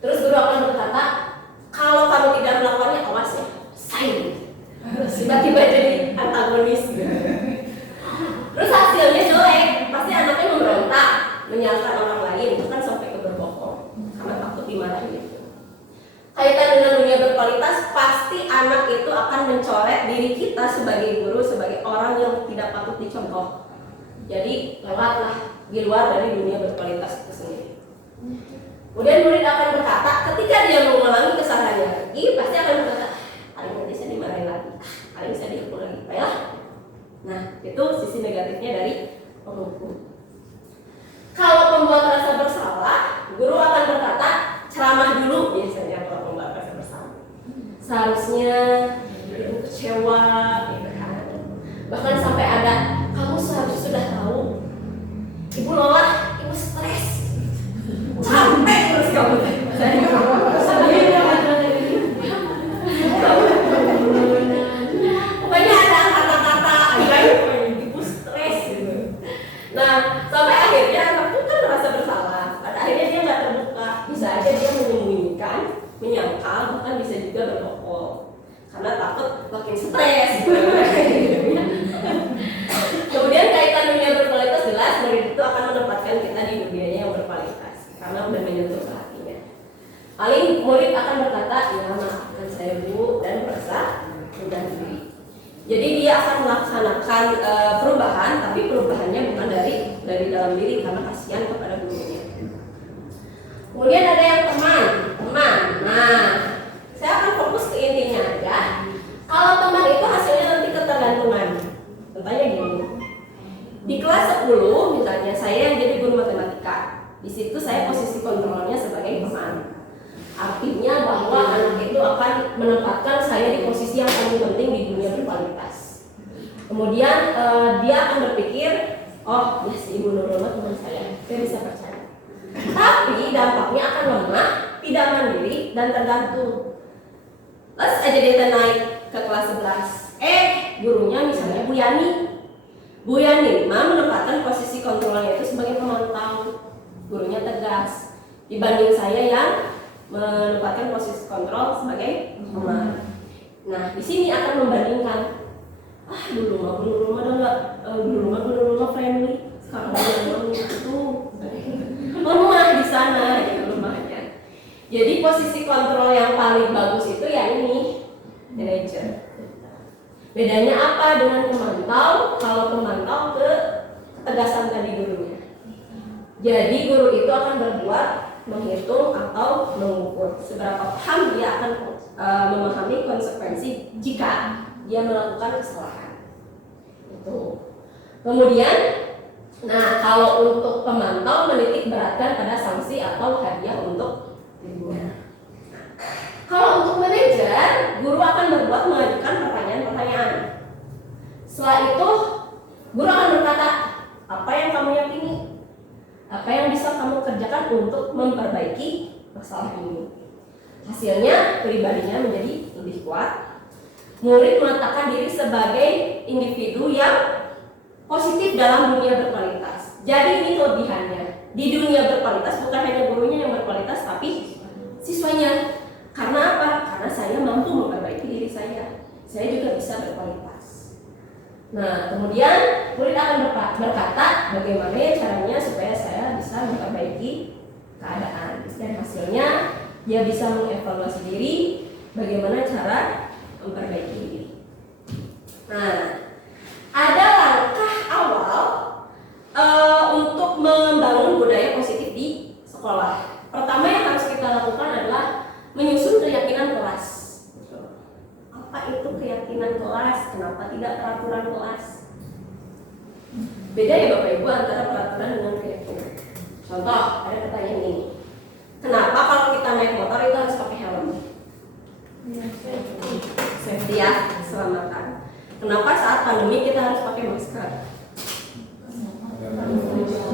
Terus guru akan berkata, kalau kamu tidak melakukannya, awas ya, sign. Tiba-tiba jadi antagonis. Terus hasilnya jelek, pasti anaknya memberontak, menyalahkan orang lain, bahkan sampai ke berbohong karena takut dimarahin. Kaitan dengan dunia berkualitas, pasti anak itu akan mencoret diri kita sebagai guru, sebagai orang yang tidak patut dicontoh. Jadi lewatlah di luar dari dunia berkualitas itu sendiri. Kemudian murid akan berkata, ketika dia mengulangi kesalahannya lagi, pasti akan berkata, paling nanti saya dimarahin lagi, paling saya dihukum lagi, baiklah. Nah, itu sisi negatifnya dari penghukum. Kalau pembuat rasa bersalah, guru akan berkata, ceramah dulu biasanya kalau pembuat rasa bersalah. Seharusnya ibu kecewa, gitu kan. Bahkan sampai ada, kamu seharusnya sudah tahu, ibu lelah, ibu stres, capek terus kamu. Pokoknya ada kata-kata, ibu stres gitu. Nah, sampai akhirnya anak itu kan merasa bersalah. Pada akhirnya dia nggak terbuka, bisa aja dia menyembunyikan, menyangkal, bahkan bisa juga berbohong karena takut makin stres. Kemudian kaitan dunia berkualitas jelas murid itu akan menempatkan kita di dunianya yang berkualitas karena udah menyentuh ke hatinya. Paling murid akan berkata, ya maafkan saya Bu, dan merasa rendah diri. Jadi dia akan melaksanakan perubahan, tapi perubahannya bukan dari dalam diri karena kasihan kepada gurunya. Kemudian ada yang teman. Nah, saya akan fokus ke intinya aja. Kalau teman itu hasilnya nanti ketergantungan. Contohnya gini. Di kelas 10 misalnya saya yang jadi guru matematika. Di situ saya posisi kontrolnya sebagai teman. Artinya bahwa anak itu akan menempatkan saya di posisi yang paling penting di dunia berkualitas. Kemudian dia akan berpikir, oh ya si Ibu Nurul teman saya bisa percaya. Tapi dampaknya akan lemah, tidak mandiri dan tergantung. Terus aja dia naik ke kelas 11. Gurunya misalnya Bu Yani. Bu Yani menempatkan posisi kontrolnya itu sebagai pemantau. Gurunya tegas. Dibanding saya yang menempatkan posisi kontrol sebagai teman. Nah, di sini akan membandingkan. Dulu mah friendly. Sekarang itu. Kamu Jadi posisi kontrol yang paling bagus itu ya ini, manajer. Bedanya apa dengan pemantau? Kalau pemantau ke ketegasan tadi gurunya. Jadi guru itu akan berbuat menghitung atau mengukur seberapa paham dia akan memahami konsekuensi jika dia melakukan kesalahan. Itu. Kemudian, nah kalau untuk pemantau menitik beratkan pada sanksi atau hadiah untuk dirinya. Kalau untuk manajer, guru akan berbuat mengajukan pertanyaan-pertanyaan. Setelah itu, guru akan berkata, apa yang kamu yakini? Apa yang bisa kamu kerjakan untuk memperbaiki masalah ini? Hasilnya, pribadinya menjadi lebih kuat. Murid meletakkan diri sebagai individu yang positif dalam dunia berkualitas. Jadi ini kelebihannya. Di dunia berkualitas bukan hanya gurunya yang berkualitas, tapi siswanya. Karena apa? Karena saya mampu memperbaiki diri saya. Saya juga bisa berkualitas. Nah, kemudian murid akan berkata bagaimana caranya supaya saya bisa memperbaiki keadaan. Dan hasilnya dia bisa mengevaluasi diri bagaimana cara memperbaiki diri. Nah, ada langkah awal untuk membangun budaya positif di sekolah. Pertama yang harus kita lakukan adalah menyusun keyakinan kelas. Apa itu keyakinan kelas? Kenapa tidak peraturan kelas? Beda ya Bapak Ibu antara peraturan dengan keyakinan. Contoh, ada pertanyaan ini. Kenapa kalau kita naik motor itu harus pakai helm? Safety ya, keselamatan. Kenapa saat pandemi kita harus pakai masker?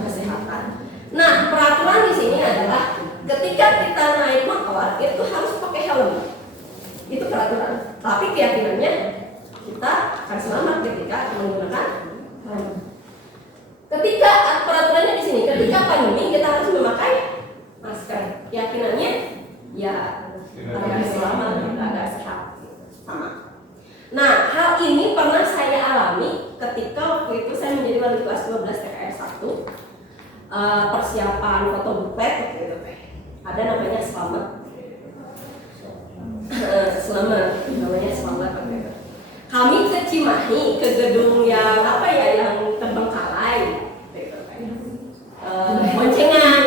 Kesehatan. Nah, peraturan di sini adalah ketika kita naik motor itu harus pakai helm. Itu peraturan. Tapi keyakinannya kita akan selamat ketika menggunakan helm. Ketika peraturannya di sini, ketika pandemi kita harus memakai masker. Keyakinannya ya agak selamat, agak sehat. Sama. Nah, hal ini pernah saya alami ketika waktu itu saya menjadi wali kelas 12 TKR 1. Persiapan foto buklet waktu itu ada namanya selamat. Namanya selamat waktu itu. Kami ke Cimahi, ke gedung yang apa ya, yang terbengkalai boncengan.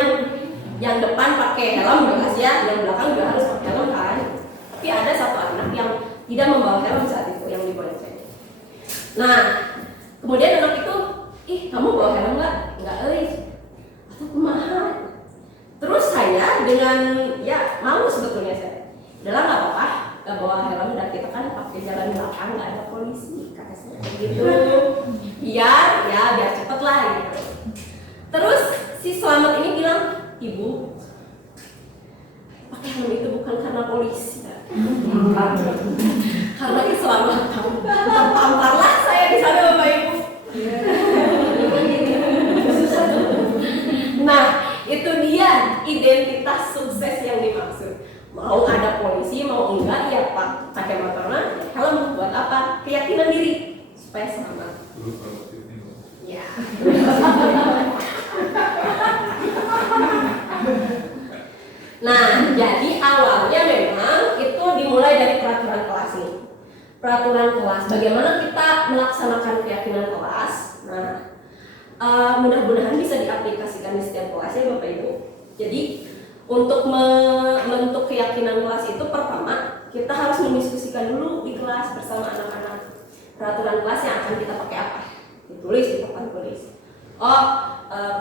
Yang depan pakai helm jelas ya, yang belakang juga harus pakai helm kan. Tapi ada satu anak yang tidak membawa helm saat itu yang dibonceng. Nah, kemudian anak itu, kamu bawa helm nggak? Nggak, atau kumaha? Terus saya dengan ya malu sebetulnya saya. Udah nggak apa-apa, nggak bawa helm dan kita kan pakai jalan belakang nggak ada polisi, kata saya gitu. Biar cepet lah gitu. Terus si Selamat ini bilang, Ibu, pakai helm itu bukan karena polisi, karena keselamatan. Tamparlah saya di sana Bapak Ibu. Nah, itu dia identitas sukses yang dimaksud. Mau ada polisi, mau enggak, ya Pak, pakai motornya, helm buat apa? Keyakinan diri supaya selamat. Ya. Nah, jadi awalnya memang itu dimulai dari peraturan kelas ini. Peraturan kelas, bagaimana kita melaksanakan keyakinan kelas. Nah, mudah-mudahan bisa diaplikasikan di setiap kelas ya Bapak Ibu. Jadi untuk membentuk keyakinan kelas itu pertama kita harus mendiskusikan dulu di kelas bersama anak-anak. Peraturan kelas yang akan kita pakai apa? Ditulis di papan tulis.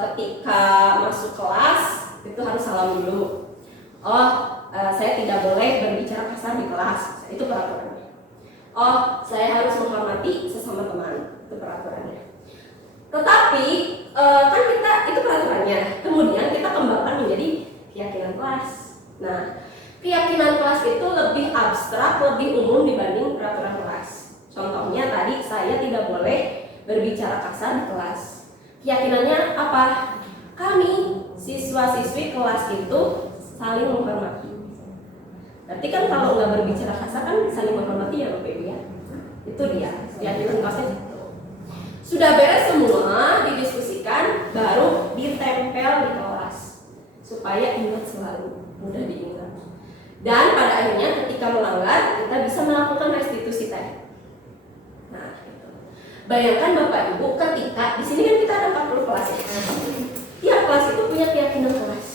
Ketika masuk kelas itu harus salam dulu. Saya tidak boleh berbicara kasar di kelas. Itu peraturannya. Saya harus menghormati sesama teman. Itu peraturannya. Tetapi kan kita itu peraturannya. Kemudian kita kembangkan menjadi keyakinan kelas. Nah, keyakinan kelas itu lebih abstrak, lebih umum dibanding peraturan kelas. Contohnya tadi saya tidak boleh berbicara kasar di kelas. Keyakinannya apa? Kami siswa-siswi kelas itu saling menghormati. Berarti kan kalau nggak berbicara kasar kan saling menghormati ya Bapak Ibu ya. Itu dia keyakinan kelasnya itu. Sudah beres semua, didiskusikan, baru ditempel di kelas supaya ingat selalu. mudah diingat. Dan pada akhirnya ketika melanggar kita bisa melakukan restitusi tadi. Nah, gitu. Bayangkan Bapak Ibu ketika di sini kan kita ada 40 kelas ya. Tiap kelas itu punya keyakinan kelas.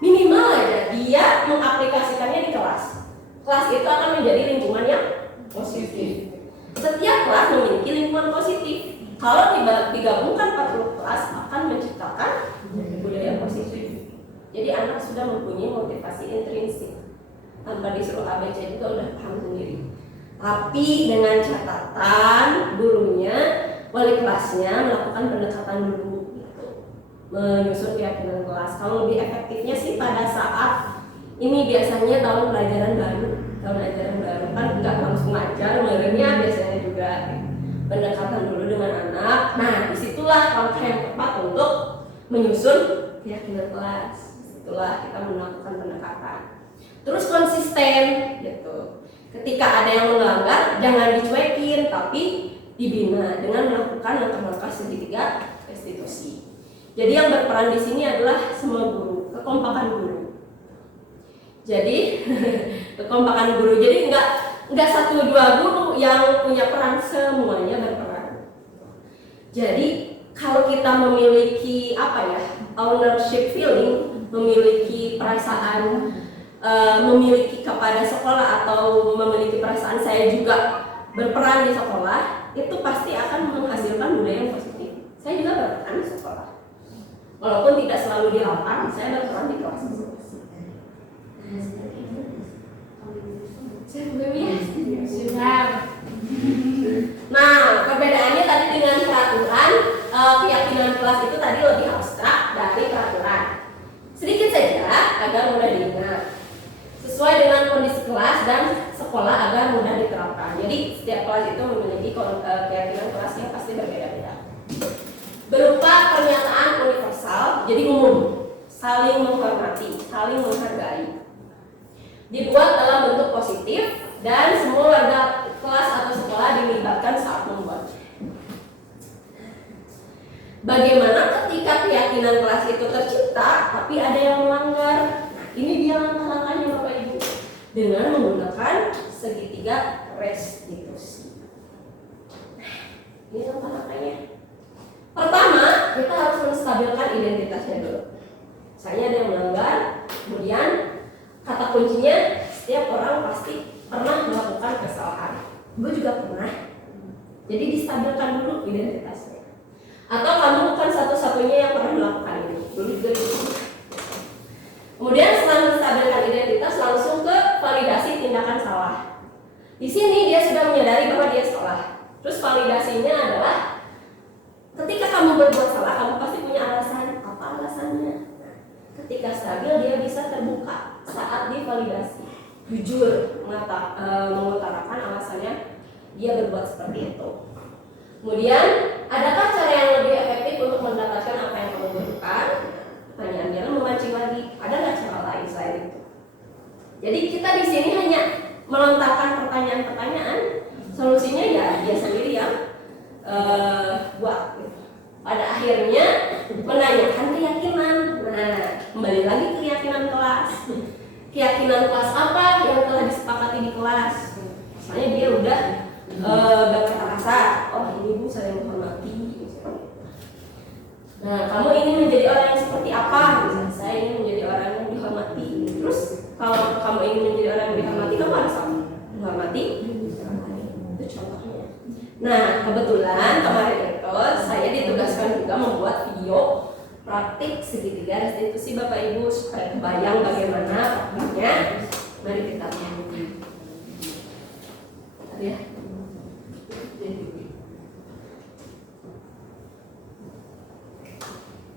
Minimal aja dia mengaplikasikannya di kelas. Kelas itu akan menjadi lingkungan yang positif. Setiap kelas memiliki lingkungan positif. Kalau digabungkan 40 kelas akan menciptakan budaya positif. Jadi anak sudah mempunyai motivasi intrinsik. Tanpa disuruh ABC juga udah paham sendiri. Tapi dengan catatan gurunya, wali kelasnya melakukan pendekatan dulu gitu. Menyusun keyakinan kelas. Kalau lebih efektifnya sih pada saat ini biasanya tahun pelajaran baru kan nggak langsung ngajar, mulainya biasanya juga pendekatan dulu dengan anak. Nah, disitulah langkah yang tepat untuk menyusun keyakinan kelas. Disitulah kita melakukan pendekatan. Terus konsisten gitu. Ketika ada yang melanggar, jangan dicuekin, tapi dibina dengan melakukan langkah-langkah segitiga restitusi. Jadi yang berperan di sini adalah semua guru, kekompakan guru. Jadi kekompakan guru. Jadi enggak 1-2 guru yang punya peran, semuanya berperan. Jadi kalau kita memiliki ownership feeling, memiliki perasaan, memiliki kepada sekolah atau memiliki perasaan saya juga berperan di sekolah, itu pasti akan menghasilkan budaya yang positif. Saya juga berperan di sekolah, walaupun tidak selalu di lapang, saya berperan di kelas. Nah, perbedaannya tadi dengan peraturan, keyakinan kelas itu tadi lebih abstrak dari peraturan. Sedikit saja agar mudah diingat, sesuai dengan kondisi kelas dan sekolah agar mudah diterapkan. Jadi setiap kelas itu memiliki keyakinan kelas yang pasti berbeda-beda. Berupa pernyataan universal, jadi umum, saling menghormati, saling menghargai. Dibuat dalam bentuk positif dan semua warga kelas atau sekolah dilibatkan saat membuat. Bagaimana ketika keyakinan kelas itu tercipta tapi ada yang melanggar? Ini dia langkah-langkahnya Bapak Ibu, dengan menggunakan segitiga restitusi. Ini langkah-langkahnya. Pertama, kita harus menstabilkan identitasnya dulu. Misalnya ada yang melanggar, kemudian kata kuncinya setiap orang pasti pernah melakukan kesalahan. Gue juga pernah. Jadi distabilkan dulu identitasnya. Atau kamu bukan satu-satunya yang pernah melakukan ini. Dulu juga gitu. Kemudian setelah menstabilkan identitas, langsung ke validasi tindakan salah. Di sini dia sudah menyadari bahwa dia salah. Terus validasinya adalah ketika kamu berbuat salah, kamu pasti punya alasan. Apa alasannya? Ketika stabil, dia bisa terbuka saat divalidasi, jujur mengutarakan alasannya dia berbuat seperti itu. Kemudian, adakah cara yang lebih efektif untuk mendapatkan apa yang kamu butuhkan? Pertanyaan dia memancing lagi, ada nggak cara lain selain itu? Jadi kita di sini hanya melontarkan pertanyaan-pertanyaan, solusinya ya dia sendiri yang buat. Pada akhirnya menanyakan keyakinan. Nah, kembali lagi keyakinan kelas. Keyakinan kelas apa yang telah disepakati di kelas? Misalnya dia udah berkata kasar, oh ini Bu saya menghormati. Nah, kamu ingin menjadi orang yang seperti apa? Misalnya saya ingin menjadi orang yang dihormati. Terus kalau kamu ingin menjadi orang yang dihormati, kamu harus apa? Menghormati. Itu contohnya. Nah, kebetulan kemarin itu saya ditugaskan juga membuat video praktik segitiga restitusi Bapak Ibu supaya kebayang bagaimana praktiknya. Mari kita lihat. Ya.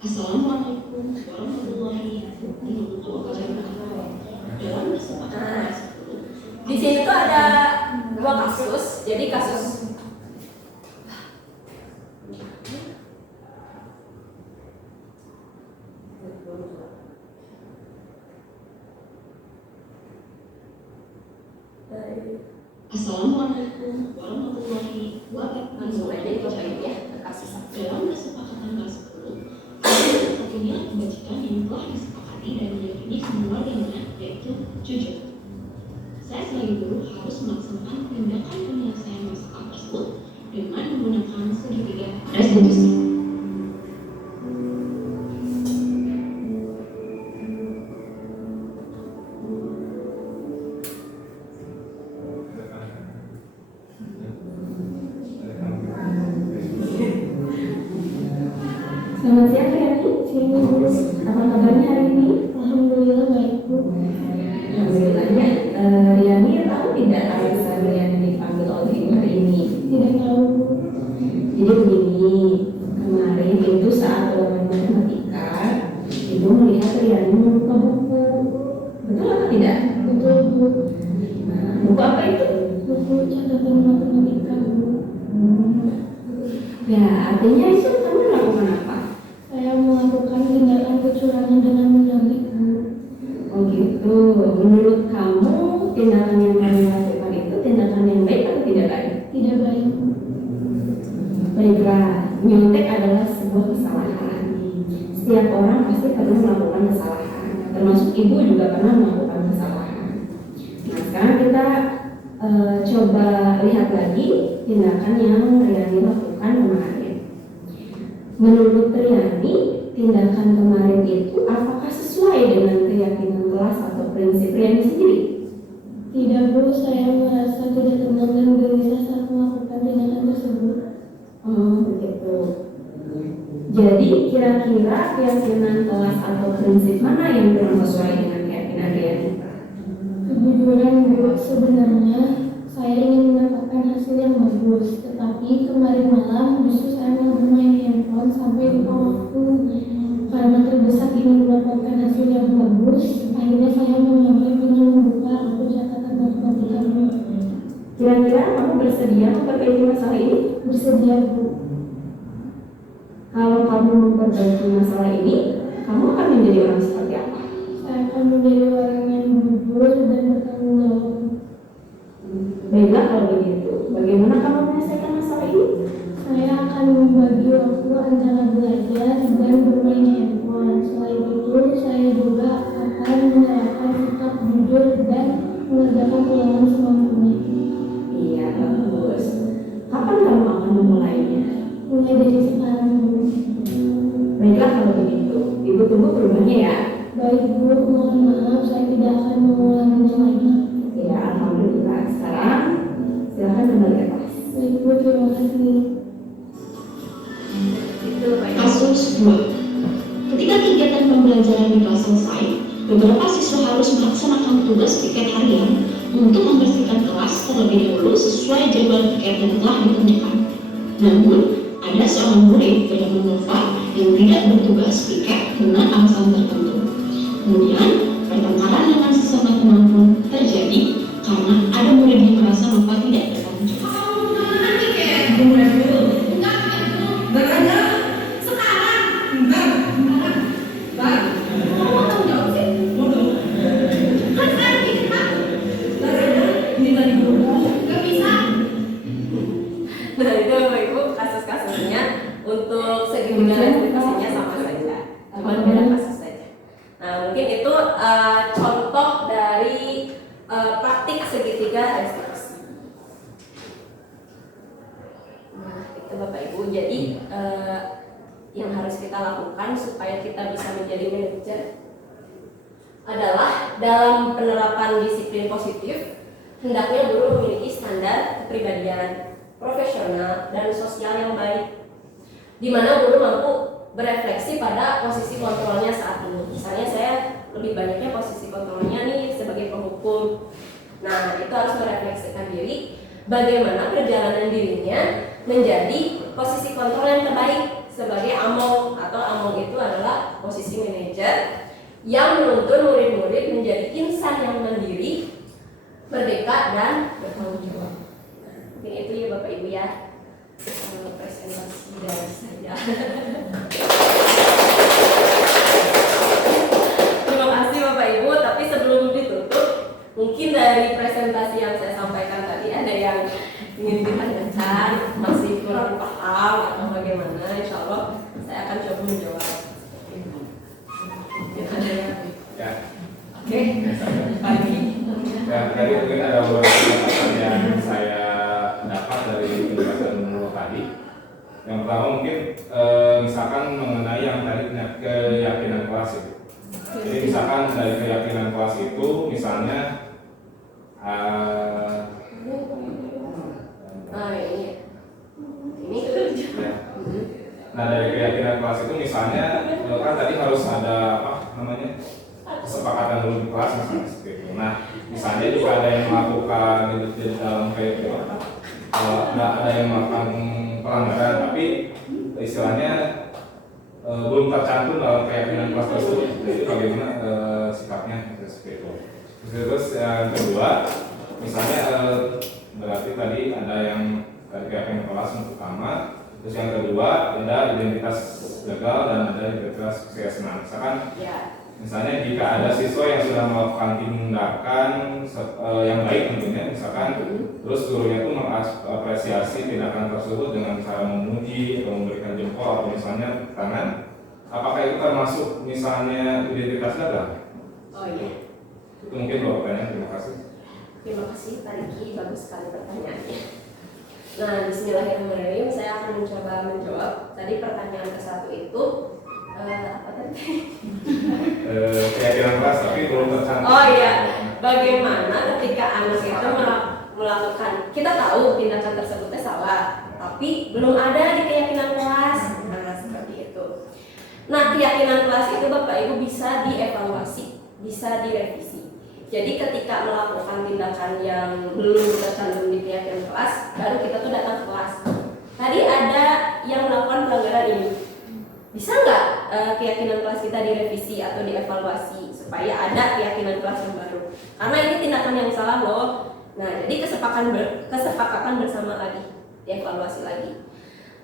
Assalamualaikum warahmatullahi wabarakatuh. Dalam kesempatan Di sini tuh ada 2 kasus. Jadi kasus Assalamualaikum warahmatullahi langsung wabarakatuh. aja dicobain ya ke kasus. Dalam kesepakatan kelas 10, opini kebajikan yang telah disepakati hati dan meyakini semua dengan yaitu jujur. Saya sebagai guru harus melaksanakan tindakan penyelesaian masalah tersebut dengan menggunakan segitiga restitusi. Selamat siang Riani. Siang Bu. Apa kabarnya hari ini? Alhamdulillah baik Bu. Alhamdulillahnya. Riani tahu tidak alasan Riani dipanggil oleh Ibu hari ini? Tidak tahu Bu. Jadi begini, kemarin itu saat ulangan matematika, Ibu melihat Riani membuka buku. Betul atau tidak? Betul Bu. Nah, buku apa itu? Buku catatan matematika Bu. Ya, artinya itu kamu melakukan apa? Saya melakukan tindakan kecurangan dengan menyontek Bu. Oh gitu. Menurut kamu tindakan yang kamu lakukan itu tindakan yang baik atau tidak baik? Tidak baik Bu. Baiklah, nyontek adalah sebuah kesalahan. Setiap orang pasti pernah melakukan kesalahan, termasuk ibu juga pernah melakukan kesalahan. Nah, sekarang kita coba lihat lagi tindakan yang Riani lakukan kemarin. Menurut Riani, tindakan kemarin itu apakah sesuai dengan keyakinan kelas atau prinsip Riani sendiri? Tidak Bu, saya merasa tidak tenang dan gelisah saat melakukan tindakan tersebut. Oh, begitu. Jadi kira-kira keyakinan kelas atau prinsip mana yang kurang sesuai dengan keyakinan Riani? Kejujuran Bu, sebenarnya saya ingin mendapatkan hasil yang bagus, tetapi kemarin malam justru saya malah bermain handphone sampai lupa waktu. Karena terdesak ingin mendapatkan hasil yang bagus, akhirnya saya menyontek dengan membuka buku catatan matematika Bu. Kira-kira kamu bersedia memperbaiki masalah ini? Bersedia Bu. Kalau kamu memperbaiki masalah ini, kamu akan menjadi orang seperti apa? Saya akan menjadi orang yang jujur dan bertanggung jawab. Baiklah kalau begitu, bagaimana kamu menyelesaikan masalah ini? Saya akan membagi waktu antara belajar dan bermain handphone. Selain itu, saya juga akan menerapkan sikap jujur dan mengerjakan ulangan semampunya. Iya, bagus. Kapan kamu akan memulainya? Mulai dari sekarang Bu. Baiklah kalau begitu, ibu tunggu perubahannya ya. Baik Bu, mohon maaf saya tidak akan mengulanginya lagi. Ya, alhamdulillah. Sekarang silakan kembali ke kelas. Baik Bu, terima kasih. Itu baik. Kasus 2. Ketika kegiatan pembelajaran di kelas selesai, beberapa siswa harus melaksanakan tugas piket harian untuk membersihkan kelas terlebih dahulu sesuai jadwal piket yang telah ditentukan. Namun, ada seorang murid bernama Nova yang tidak bertugas piket dengan alasan tertentu. Kemudian, pertengkaran dengan sesama teman pun terjadi karena ada murid yang merasa Nova tidak bertanggung jawab. Nah itu Bapak Ibu kasus-kasusnya untuk segitiga restitusinya sama saja, cuma beda kasus saja. Nah mungkin itu contoh dari praktik segitiga restitusi. Nah itu Bapak Ibu, jadi yang harus kita lakukan supaya kita bisa menjadi manajer adalah dalam penerapan disiplin positif hendaknya guru memiliki standar kepribadian profesional dan sosial yang baik, di mana guru mampu berefleksi pada posisi kontrolnya saat ini. Misalnya saya lebih banyaknya posisi kontrolnya nih sebagai penghukum. Nah itu harus merefleksikan diri bagaimana perjalanan dirinya menjadi posisi kontrol yang terbaik sebagai among, atau among itu adalah posisi manajer yang menuntun murid-murid menjadi insan yang mandiri, merdeka dan bertanggung jawab. Mungkin itu ya Bapak Ibu ya, presentasi dari saya. Terima kasih Bapak Ibu, tapi sebelum ditutup, mungkin dari presentasi yang saya sampaikan tadi ada yang ingin ditanyakan, masih kurang paham atau bagaimana, insya Allah saya akan coba menjawab. Ya, ada yang Oke, pagi. Ya, tadi mungkin ada beberapa catatan yang saya dapat dari penjelasan Nurul tadi. Yang pertama mungkin misalkan mengenai yang tadi keyakinan kelas itu. Jadi misalkan dari keyakinan kelas itu, misalnya ini ya. Nah dari keyakinan kelas itu misalnya kan tadi harus ada apa namanya kesepakatan dulu di kelas misalnya seperti itu. Nah misalnya juga ada yang melakukan di dalam kayak gitu, ada yang melakukan pelanggaran tapi istilahnya belum tercantum dalam keyakinan kelas tersebut. Itu bagaimana sikapnya seperti itu. Terus yang kedua misalnya berarti tadi ada yang dari keyakinan kelas yang pertama. Terus yang kedua ada identitas gagal dan ada identitas sukses. Nah, misalnya jika ada siswa yang sudah melakukan tindakan yang baik tentunya, misalkan terus gurunya itu mengapresiasi tindakan tersebut dengan cara memuji atau memberikan jempol atau misalnya tangan, apakah itu termasuk misalnya identitas gagal? Oh iya. Itu mungkin dua pertanyaan. Terima kasih. Terima kasih Pak Riki, bagus sekali pertanyaannya. Nah, bismillahirrahmanirrahim, saya akan mencoba menjawab. Tadi pertanyaan ke-1 itu apa tadi? Keyakinan kelas tapi belum tercantum. Oh iya, bagaimana ketika anak itu melakukan, kita tahu tindakan tersebutnya salah, tapi belum ada di keyakinan kelas. Nah, seperti itu. Nah, keyakinan kelas itu Bapak Ibu bisa dievaluasi, bisa direvisi. Jadi ketika melakukan tindakan yang belum tercantum di keyakinan kelas, baru kita tuh datang ke kelas. Tadi ada yang melakukan pelanggaran ini, bisa nggak keyakinan kelas kita direvisi atau dievaluasi supaya ada keyakinan kelas yang baru? Karena ini tindakan yang salah loh. Nah, jadi kesepakatan bersama lagi, dievaluasi lagi.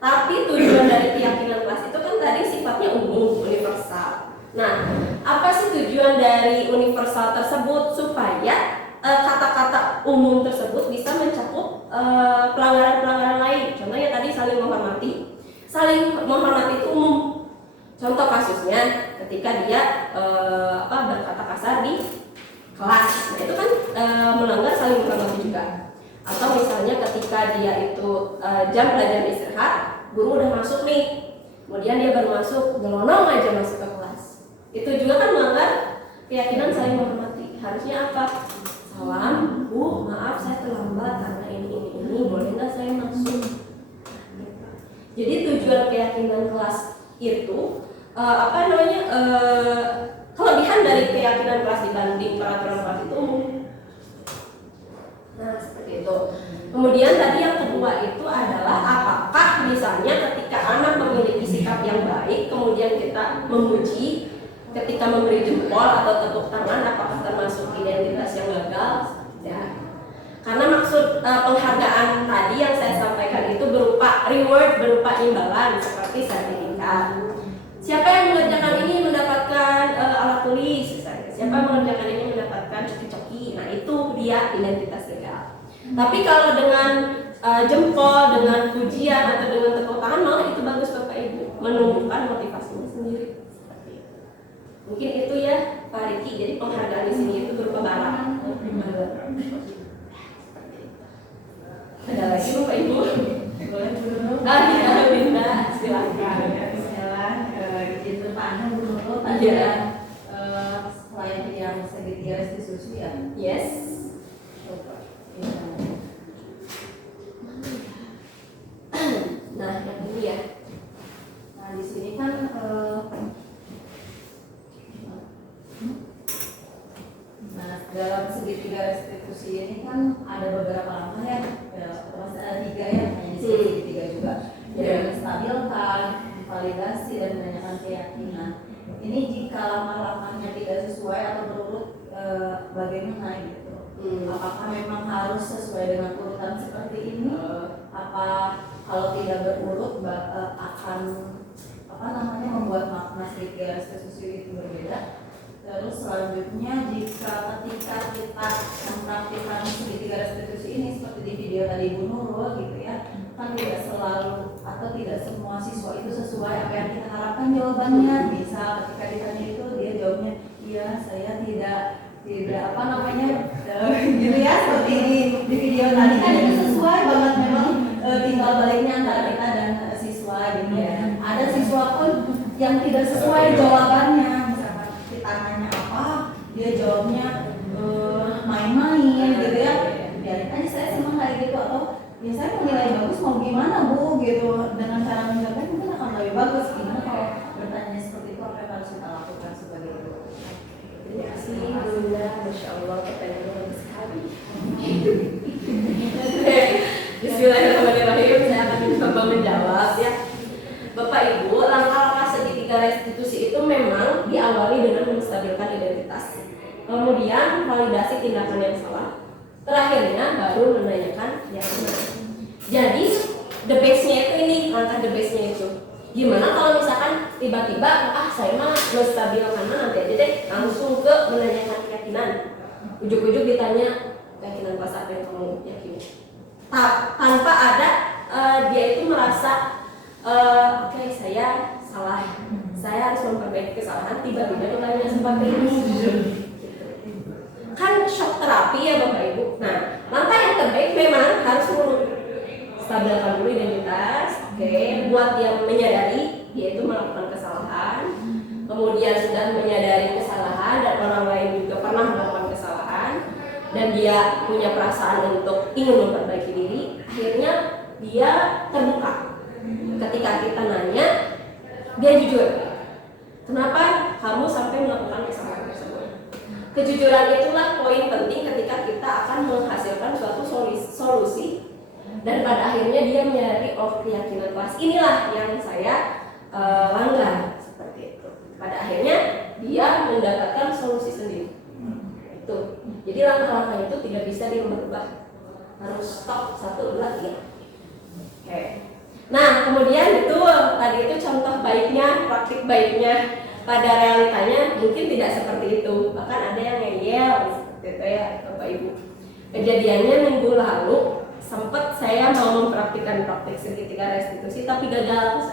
Tapi tujuan dari keyakinan kelas itu kan tadi sifatnya umum, universal. Nah, apa sih tujuan dari universal tersebut? Supaya kata-kata umum tersebut bisa mencakup pelanggaran-pelanggaran lain. Contohnya tadi saling menghormati. Saling menghormati itu umum. Contoh kasusnya ketika dia berkata kasar di kelas. Nah, itu kan melanggar saling menghormati juga. Atau misalnya ketika dia itu jam belajar istirahat, guru udah masuk nih. Kemudian dia baru masuk, gelonong aja masuk ke kelas. Itu juga kan melanggar keyakinan saling menghormati. Harusnya apa? Salam, Bu, maaf saya terlambat karena ini. Boleh nggak saya masuk? Jadi tujuan keyakinan kelas itu kelebihan dari keyakinan kelas dibanding peraturan kelas itu umum. Nah, seperti itu. Kemudian tadi yang kedua itu adalah apakah misalnya ketika anak memiliki sikap yang baik, kemudian kita memuji, ketika memberi jempol atau tepuk tangan, apakah termasuk identitas yang gagal? Ya. Karena maksud penghargaan tadi yang saya sampaikan itu berupa reward, berupa imbalan seperti sertifikat. Siapa yang mengerjakan ini mendapatkan alat tulis, misalnya. Siapa yang mengerjakan ini mendapatkan coki-coki. Nah, itu dia identitas gagal. Tapi kalau dengan jempol, dengan pujian atau dengan tepuk tangan, malah itu bagus Bapak Ibu, menumbuhkan motivasinya sendiri. Mungkin itu ya Pak Riki. Jadi penghargaan di sini itu berupa barang. Ada lagi Bapak Ibu? Boleh dulu. Iya, Binda, silakan. Izin bertanya dulu Iya. selain yang segitiga restitusi ya. Yes. Coba. Nah, yang ini ya. Nah di sini kan dalam segitiga restitusi ini kan ada beberapa langkah ya, termasuk ada 3 ya, hanya di segitiga juga. Jadi menstabilkan, validasi dan menanyakan keyakinan. Ini jika langkah-langkahnya tidak sesuai atau berurut, bagaimana gitu? Apakah memang harus sesuai dengan urutan seperti ini? Apa kalau tidak berurut akan membuat makna segitiga restitusi itu berbeda? Terus selanjutnya ketika kita mempraktikkan segitiga restitusi ini seperti di video tadi Bu Nurul gitu ya, kan tidak selalu atau tidak semua siswa itu sesuai apa yang kita harapkan jawabannya. Bisa ketika ditanya itu dia jawabnya iya, saya tidak tidak apa namanya gitu ya, seperti di video tadi kan itu sesuai banget memang timbal baliknya antara kita dan siswa gitu ya. Ada siswa pun yang tidak sesuai jawabannya, misalkan kita nanya apa dia jawabnya main-main gitu ya, biarin aja saya senang kayak gitu, atau ya saya mau nilai bagus mau gimana bu gitu, dengan cara menjawabnya mungkin akan lebih bagus. Gimana kalau bertanya seperti itu, apa yang harus kita lakukan sebagai guru? Terima kasih Bunda, Masya Allah pertanyaannya bagus sekali. Bismillahirrahmanirrahim, saya akan mencoba menjawab ya. Bapak Ibu, langkah-langkah segitiga restitusi itu memang diawali dengan menstabilkan identitas, kemudian validasi tindakan yang salah, terakhirnya baru menanyakan keyakinan. Jadi the base-nya itu ini, langkah the base-nya itu. Gimana kalau misalkan tiba-tiba saya mah belum stabil karena nanti aja deh langsung ke menanyakan keyakinan. Ujuk-ujuk ditanya keyakinan pas apa yang kamu yakini. Tanpa ada dia itu merasa oke, saya salah. Saya harus memperbaiki kesalahan, tiba-tiba ditanya seperti ini. Kan shock terapi ya Bapak Ibu. Nah, langkah yang terbaik memang harus stabilkan dulu identitas. Oke, buat yang menyadari dia itu melakukan kesalahan, kemudian sudah menyadari kesalahan dan orang lain juga pernah melakukan kesalahan, dan dia punya perasaan untuk ingin memperbaiki diri, akhirnya dia terbuka. Ketika kita nanya, dia jujur. Kenapa kamu sampai melakukan kesalahan tersebut? Kejujuran itulah poin penting ketika kita akan menghasilkan suatu solusi, dan pada akhirnya dia menyadari keyakinan kelas inilah yang saya langgar seperti itu. Pada akhirnya dia mendapatkan solusi sendiri. Itu. Jadi langkah-langkah itu tidak bisa dirubah, harus stop 1, 2, 3. Oke. Nah, kemudian itu tadi itu contoh baiknya, praktik baiknya. Pada realitanya mungkin tidak seperti itu. Bahkan ada yang ngeyel seperti itu ya Bapak Ibu. Kejadiannya minggu lalu sempat saya mau mempraktikkan praktik segitiga restitusi tapi gagal.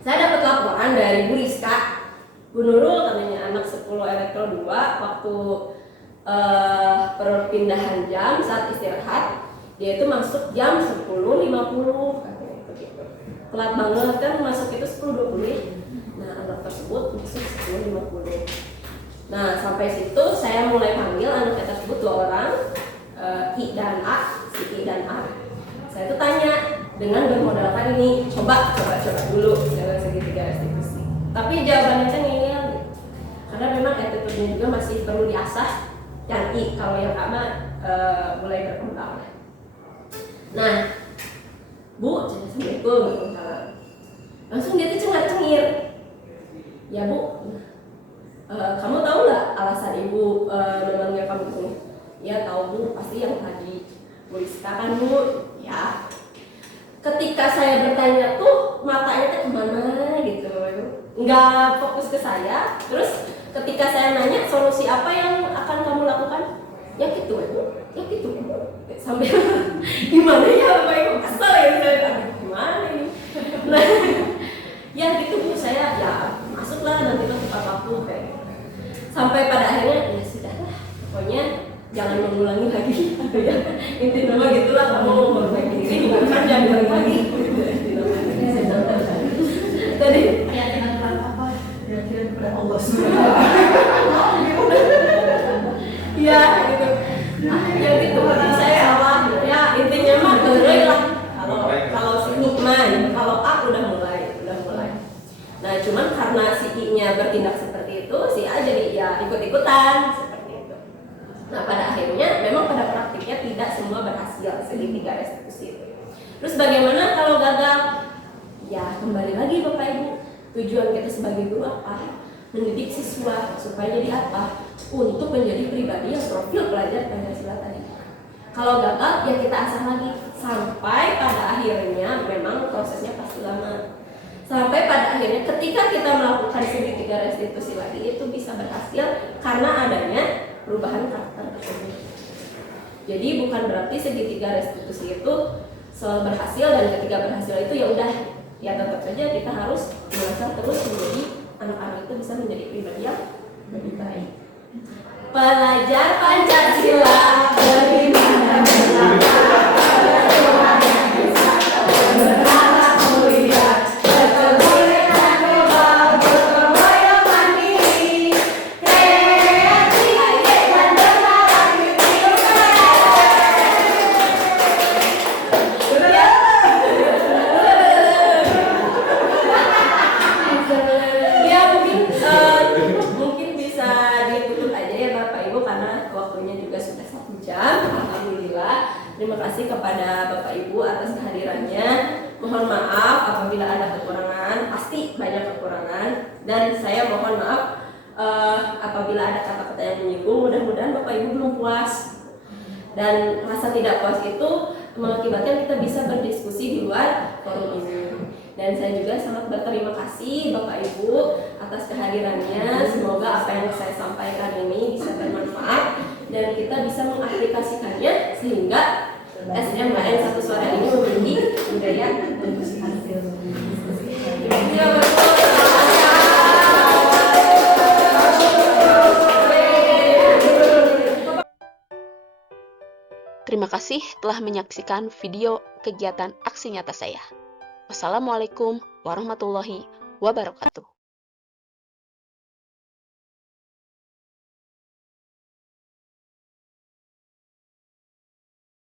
Saya dapat laporan dari Bu Rizka, Bu Nurul katanya anak 10 elektro 2 waktu perpindahan jam saat istirahat dia itu masuk jam 10.50 katanya begitu. Telat banget kan masuk itu 10.20 ya. Nah, anak tersebut masuk 10.50. Nah, sampai situ saya mulai panggil anak tersebut 2 orang, I dan A, si I dan A. Saya tuh tanya dengan bermodalkan ini, coba dulu jalan segitiga restitusi. Tapi jawabannya kan ngeyel, karena memang attitude-nya juga masih perlu diasah. Yang I, kalau yang A mulai berkembang. Nah, Bu, Assalamualaikum, langsung dia tuh cengar-cengir. Ya Bu, kamu tahu nggak alasan Ibu memanggil kamu kesini? Ya tahu Bu, pasti yang tadi Bu Rizka kan Bu. Ya. Ketika saya bertanya tuh matanya tuh kemana gitu, nggak fokus ke saya. Terus ketika saya nanya solusi apa yang akan kamu lakukan? Ya gitu Bu, ya gitu Bu. Sambil gimana ya Bapak Ibu, kesel ya saya, gimana ini? Nah, ya gitu Bu, saya ya masuklah nanti tepat waktu kayak gitu. Sampai pada akhirnya ya sudahlah, pokoknya jangan mengulangi lagi gitu ya. Inti nama gitulah, kamu mau memperbaiki diri bukan jangan ulangi lagi. Tadi Keyakinan kepada apa? Keyakinan kepada Allah ya gitu. Ya gitu, saya salah. Ya intinya mah mulai lah. Kalau si Nikma, kalau A udah mulai. Nah, cuman karena si I-nya bertindak seperti itu, si A jadi ya ikut-ikutan seperti itu. Nah, pada akhirnya memang pada praktiknya tidak semua berhasil segitiga restitusi itu. Terus bagaimana kalau gagal? Ya kembali lagi Bapak Ibu, tujuan kita sebagai guru apa? Mendidik siswa supaya jadi apa? Untuk menjadi pribadi yang profil pelajar Pancasila tadi. Kalau gagal ya kita asah lagi sampai pada akhirnya memang prosesnya pasti lama. Sampai pada akhirnya ketika kita melakukan segitiga restitusi lagi itu bisa berhasil karena adanya perubahan karakter tersebut. Jadi bukan berarti segitiga restitusi itu selalu berhasil dan ketika berhasil itu ya udah, ya tetap saja kita harus belajar terus menjadi anak-anak itu bisa menjadi pribadi yang lebih baik. waktunya juga sudah 1 jam. Alhamdulillah. Terima kasih kepada Bapak Ibu atas kehadirannya. Mohon maaf apabila ada kekurangan, pasti banyak kekurangan. Dan saya mohon maaf apabila ada kata-kata yang menyinggung. Mudah-mudahan Bapak Ibu belum puas. Dan rasa tidak puas itu mengakibatkan kita bisa berdiskusi di luar forum ini. Dan saya juga sangat berterima kasih Bapak Ibu atas kehadirannya. Semoga apa yang saya sampaikan ini bisa bermanfaat dan kita bisa mengaplikasikannya sehingga SMKN Satu Suara ini memiliki budaya berdiskusi. Terima kasih Bapak Ibu. Terima kasih telah menyaksikan video kegiatan aksi nyata saya. Wassalamualaikum warahmatullahi wabarakatuh.